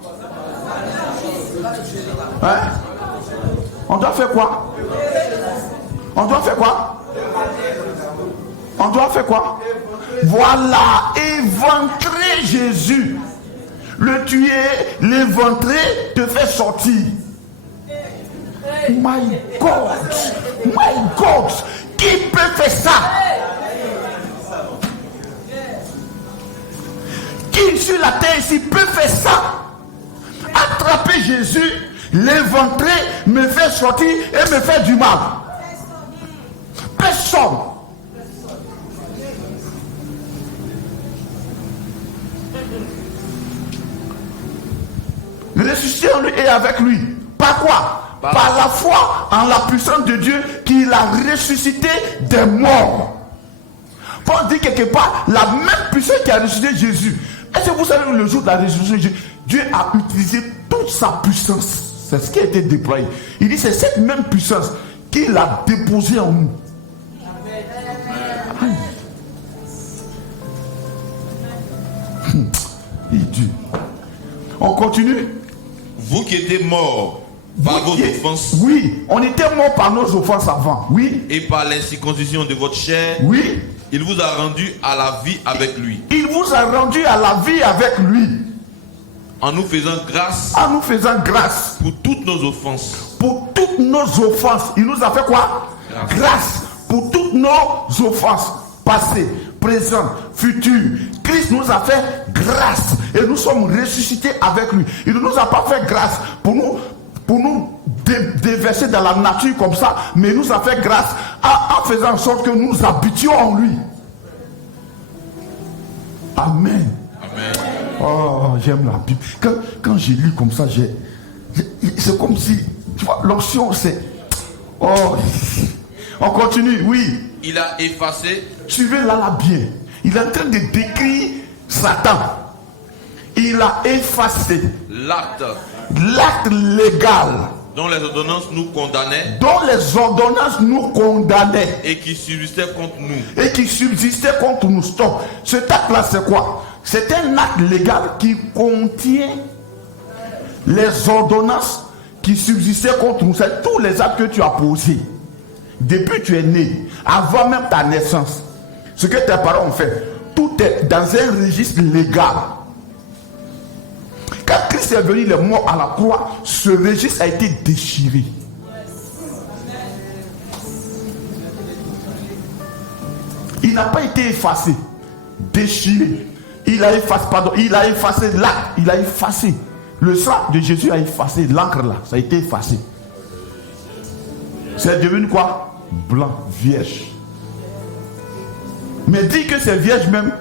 Hein? On doit faire quoi? On doit faire quoi? On doit faire quoi? Voilà, éventrer Jésus. Le tuer, l'éventrer, te fait sortir. My God, qui peut faire ça? Qui sur la terre ici peut faire ça? Attraper Jésus, l'éventrer, me faire sortir et me faire du mal. Personne. avec lui. Par quoi? Par la foi en la puissance de Dieu qui l'a ressuscité des morts. Paul dit quelque part, la même puissance qui a ressuscité Jésus. Est-ce que vous savez que le jour de la résurrection de Jésus, Dieu a utilisé toute sa puissance. C'est ce qui a été déployé. Il dit c'est cette même puissance qu'il a déposée en nous. Amen. Il dit. On continue. Vous qui étiez morts par vos offenses. Oui, on était morts par nos offenses avant. Oui. Et par l'incirconcision de votre chair. Oui. Il vous a rendu à la vie avec lui. Il vous a rendu à la vie avec lui. En nous faisant grâce. En nous faisant grâce. Pour toutes nos offenses. Pour toutes nos offenses. Il nous a fait quoi? Grâce. Pour toutes nos offenses. Passées, présentes, futures. Christ nous a fait grâce. Et nous sommes ressuscités avec lui. Il ne nous a pas fait grâce pour nous déverser dans la nature comme ça. Mais il nous a fait grâce en faisant en sorte que nous habitions en lui. Amen. Amen. Oh, j'aime la Bible. Quand j'ai lu comme ça, c'est comme si, tu vois, l'onction, c'est... Oh, on continue, oui. Il a effacé. Suivez-la là bien. Il est en train de décrire Satan. Il a effacé l'acte légal dont les ordonnances nous condamnaient. Dont les ordonnances nous condamnaient. Et qui subsistait contre nous. Et qui subsistait contre nous. Stop. Cet acte-là, c'est quoi? C'est un acte légal qui contient les ordonnances qui subsistaient contre nous. C'est tous les actes que tu as posés. Depuis que tu es né, avant même ta naissance. Ce que tes parents ont fait. Tout est dans un registre légal. Quand Christ est venu, il est mort à la croix, ce registre a été déchiré. Il n'a pas été effacé, déchiré. Il a effacé l'acte, il a effacé. Le sang de Jésus a effacé l'encre là, ça a été effacé. C'est devenu quoi? Blanc, vierge. Mais dit que c'est vierge même,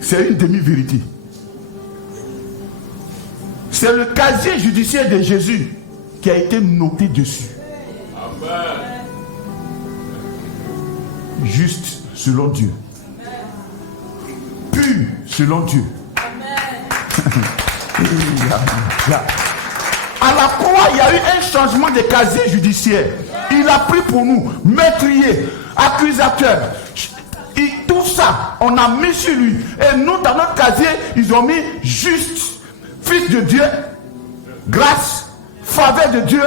c'est une demi-vérité. C'est le casier judiciaire de Jésus qui a été noté dessus. Amen. Juste selon Dieu. Pur selon Dieu. À la croix, il y a eu un changement de casier judiciaire. Il a pris pour nous meurtrier, accusateur. Et tout ça, on a mis sur lui. Et nous, dans notre casier, ils ont mis juste. Fils de Dieu, grâce, faveur de Dieu,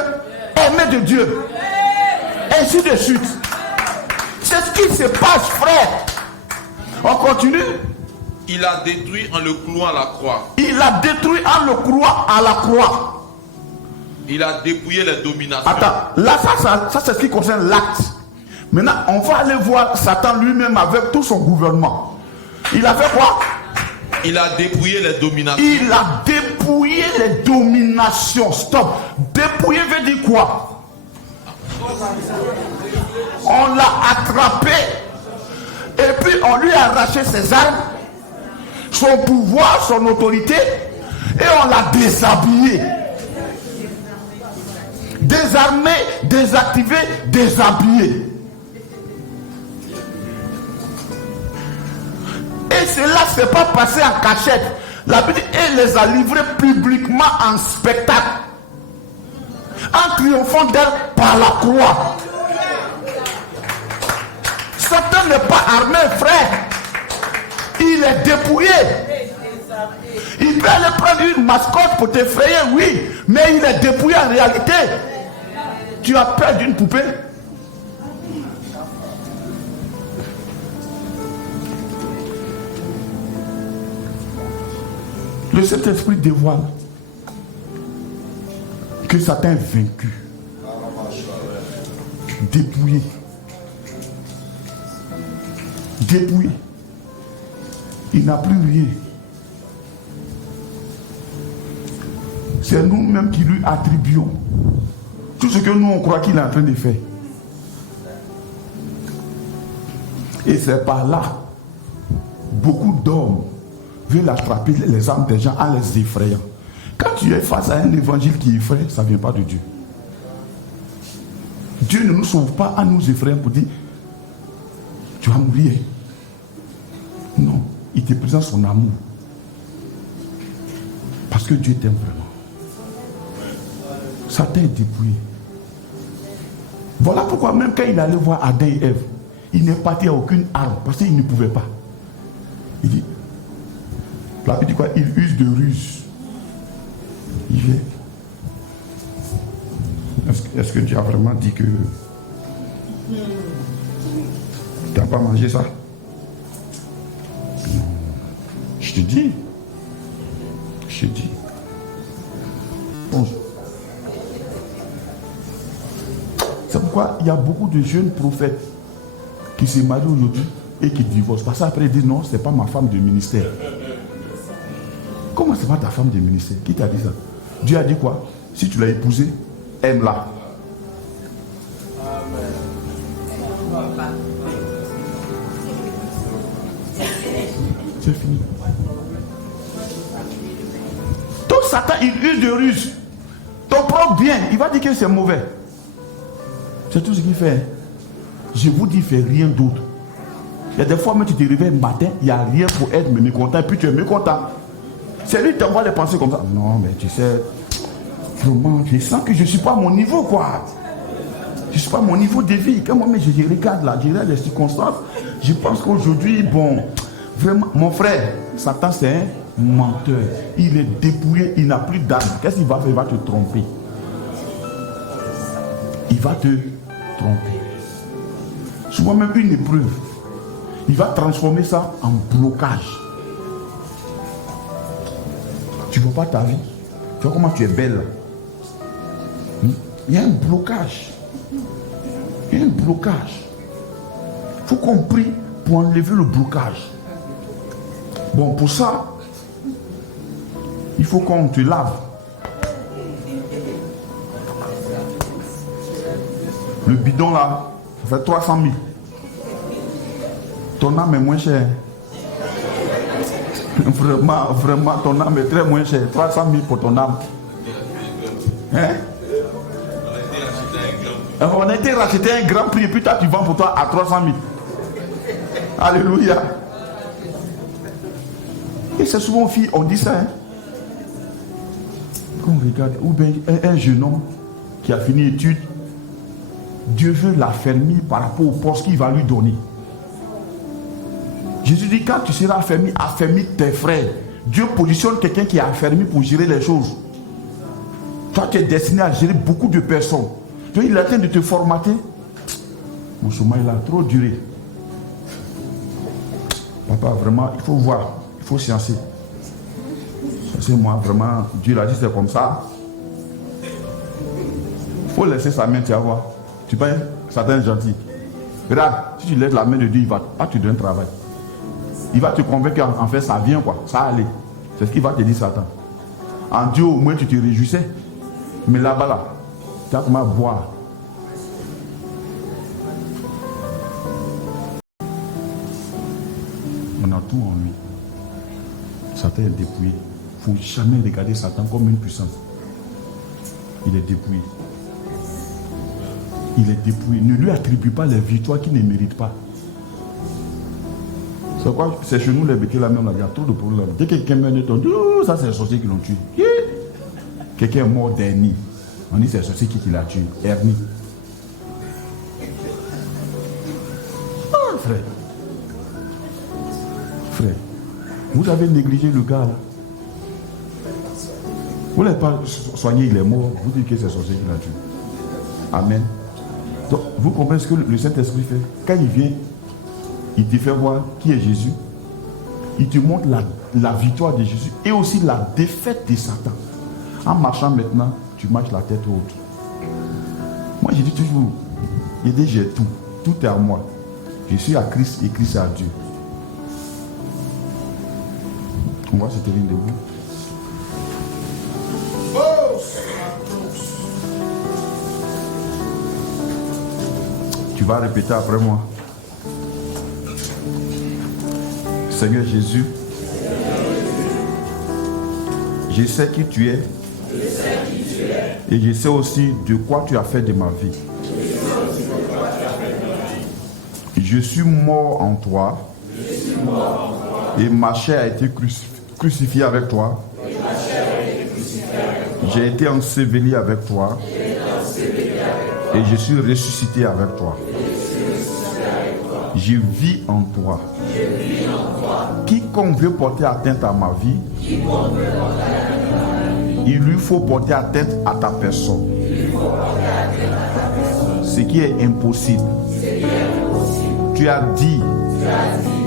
aimé de Dieu. Ainsi de suite. C'est ce qui se passe, frère. On continue. Il a détruit en le clouant à la croix. Il a détruit en le clouant à la croix. Il a dépouillé les dominations. Attends, là, ça c'est ce qui concerne l'acte. Maintenant, on va aller voir Satan lui-même avec tout son gouvernement. Il a fait quoi? Il a dépouillé les dominations. Il a dépouillé les dominations. Stop. Dépouiller veut dire quoi? On l'a attrapé. Et puis on lui a arraché ses armes, son pouvoir, son autorité. Et on l'a déshabillé. Désarmé, désactivé, déshabillé. Et cela ne s'est pas passé en cachette. La Bible dit, il les a livrés publiquement en spectacle. En triomphant d'elle par la croix. Satan n'est pas armé, frère. Il est dépouillé. Il peut aller prendre une mascotte pour t'effrayer, oui. Mais il est dépouillé en réalité. Tu as peur d'une poupée? Le Saint-Esprit dévoile que Satan est vaincu, dépouillé, dépouillé. Il n'a plus rien. C'est nous-mêmes qui lui attribuons tout ce que nous on croit qu'il est en train de faire. Et c'est par là, beaucoup d'hommes veulent attraper les âmes des gens en les effrayant. Quand tu es face à un évangile qui effraie, ça ne vient pas de Dieu. Dieu ne nous sauve pas à nous effrayer pour dire tu vas mourir. Non, il te présente son amour. Parce que Dieu t'aime vraiment. Satan est dépouillé. Voilà pourquoi même quand il allait voir Adam et Ève, il n'est parti à aucune arme parce qu'il ne pouvait pas. Il dit, la Bible dit quoi? Il use de ruse. Il vient. Est-ce que Dieu a vraiment dit que tu n'as pas mangé ça? Non. Je te dis. Bon. C'est pourquoi il y a beaucoup de jeunes prophètes qui se marient aujourd'hui et qui divorcent. Parce qu'après ils disent non, ce n'est pas ma femme de ministère. Comment c'est pas ta femme de ministère? Qui t'a dit ça? Dieu a dit quoi? Si tu l'as épousée, aime-la. C'est fini. Donc Satan, il use de ruse. Ton propre bien, il va dire que c'est mauvais. C'est tout ce qu'il fait. Je vous dis, fais rien d'autre. Il y a des fois, même tu te réveilles le matin, il n'y a rien pour être mécontent, et puis tu es mécontent. C'est lui qui t'envoie les pensées comme ça. Non, mais tu sais, vraiment, je sens que je ne suis pas à mon niveau, quoi. Je ne suis pas à mon niveau de vie. Quand moi, je regarde là, je regarde les circonstances, je pense qu'aujourd'hui, bon, vraiment, mon frère, Satan, c'est un menteur. Il est dépouillé, il n'a plus d'âme. Qu'est-ce qu'il va faire? Il va te tromper. Il va te tromper. Souvent même une épreuve, il va transformer ça en blocage. Tu ne vois pas ta vie. Tu vois comment tu es belle. Il y a un blocage. Il y a un blocage. Il faut qu'on prie pour enlever le blocage. Bon, pour ça, il faut qu'on te lave. Le bidon là, ça fait 300 000. Ton âme est moins chère. Vraiment, ton âme est très moins chère. 300 000 pour ton âme. Hein? On a été racheté un grand prix et puis toi tu vends pour toi à 300 000. Alléluia. Et c'est souvent aux filles, on dit ça. Hein? Quand on regarde, ou bien un jeune homme qui a fini études, Dieu veut l'affermir par rapport au poste qu'il va lui donner. Jésus dit, quand tu seras affermi, affermis tes frères. Dieu positionne quelqu'un qui est affermi pour gérer les choses. Toi, tu es destiné à gérer beaucoup de personnes. Donc, il est en train de te formater. Mon chemin, il a trop duré. Papa, vraiment, il faut voir. Il faut sciencer. C'est moi, vraiment, Dieu l'a dit, c'est comme ça. Il faut laisser sa main, tu vas voir. Tu vois, Satan est gentil. Regarde, si tu laisses la main de Dieu, il va pas te donner un travail. Il va te convaincre qu'en fait, ça vient, quoi. Ça allait. C'est ce qu'il va te dire, Satan. En Dieu, au moins, tu te réjouissais. Mais là-bas, là, tu as comment boire. On a tout en lui. Satan est dépouillé. Il ne faut jamais regarder Satan comme une puissance. Il est dépouillé. Il est dépouillé. Ne lui attribue pas les victoires qu'il ne mérite pas. C'est quoi? C'est chez nous les bêtises là même là. Il y a trop de problèmes. Dès que quelqu'un meurt, on dit oh, ça c'est les sorciers qui l'ont tué. Quelqu'un est mort d'hernie. On dit c'est les sorciers qui l'a tué. Hernie. Ah, frère. Frère. Vous avez négligé le gars là. Vous n'avez pas soigné, il est mort. Vous dites que c'est le sorcier qui l'a tué. Amen. Donc, vous comprenez ce que le Saint-Esprit fait? Quand il vient, il te fait voir qui est Jésus. Il te montre la victoire de Jésus et aussi la défaite de Satan. En marchant maintenant, tu marches la tête haute. Moi, je dis toujours, j'ai tout. Tout est à moi. Je suis à Christ et Christ est à Dieu. On va se tenir debout. Tu vas répéter après moi. Seigneur Jésus, Je sais qui tu es. Et je sais aussi de quoi tu as fait de ma vie. Je suis mort en toi. Et ma chair a été crucifiée avec toi. J'ai été enseveli avec toi. Et je suis ressuscité avec toi. Je vis en toi. Quiconque veut porter atteinte à ma vie, il lui faut porter atteinte à ta personne. Ce qui est impossible. Tu as dit,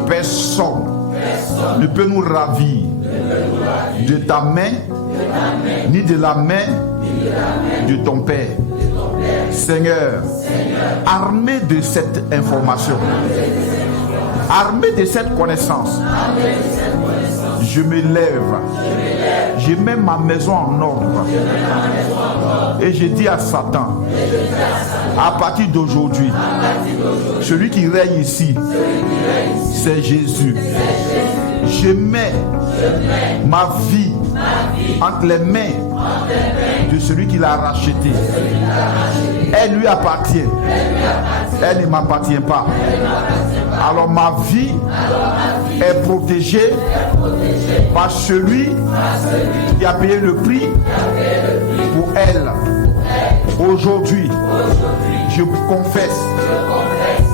personne ne peut nous ravir de ta main, ni de la main de ton Père. Seigneur, armé de cette information, armé de cette connaissance, je me lève, je mets ma maison en ordre et je dis à Satan, à partir d'aujourd'hui, celui qui règne ici, c'est Jésus. Je mets ma vie entre les mains de celui qui l'a racheté. Elle lui appartient. Elle ne m'appartient pas. Alors ma vie est protégée par celui qui a payé le prix pour elle. Aujourd'hui, je confesse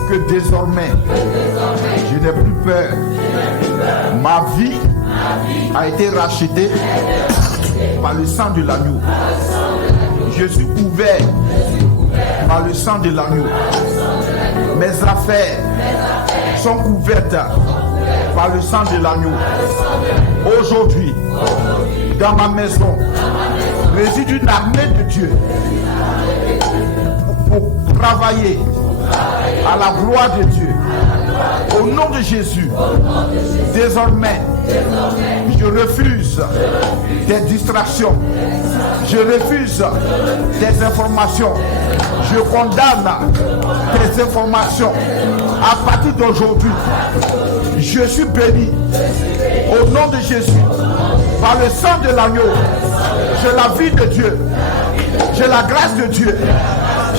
que désormais, je n'ai plus peur. Ma vie a été rachetée par le sang de l'agneau. Je suis couvert par le sang de l'agneau. Mes affaires sont couvertes par le sang de l'agneau. Aujourd'hui, dans ma maison, réside une armée de Dieu pour travailler à la gloire de Dieu. Au nom de Jésus, désormais, je refuse des distractions. Je refuse des informations. Je condamne des informations. À partir d'aujourd'hui, je suis béni. Au nom de Jésus, par le sang de l'agneau, j'ai la vie de Dieu. J'ai la grâce de Dieu.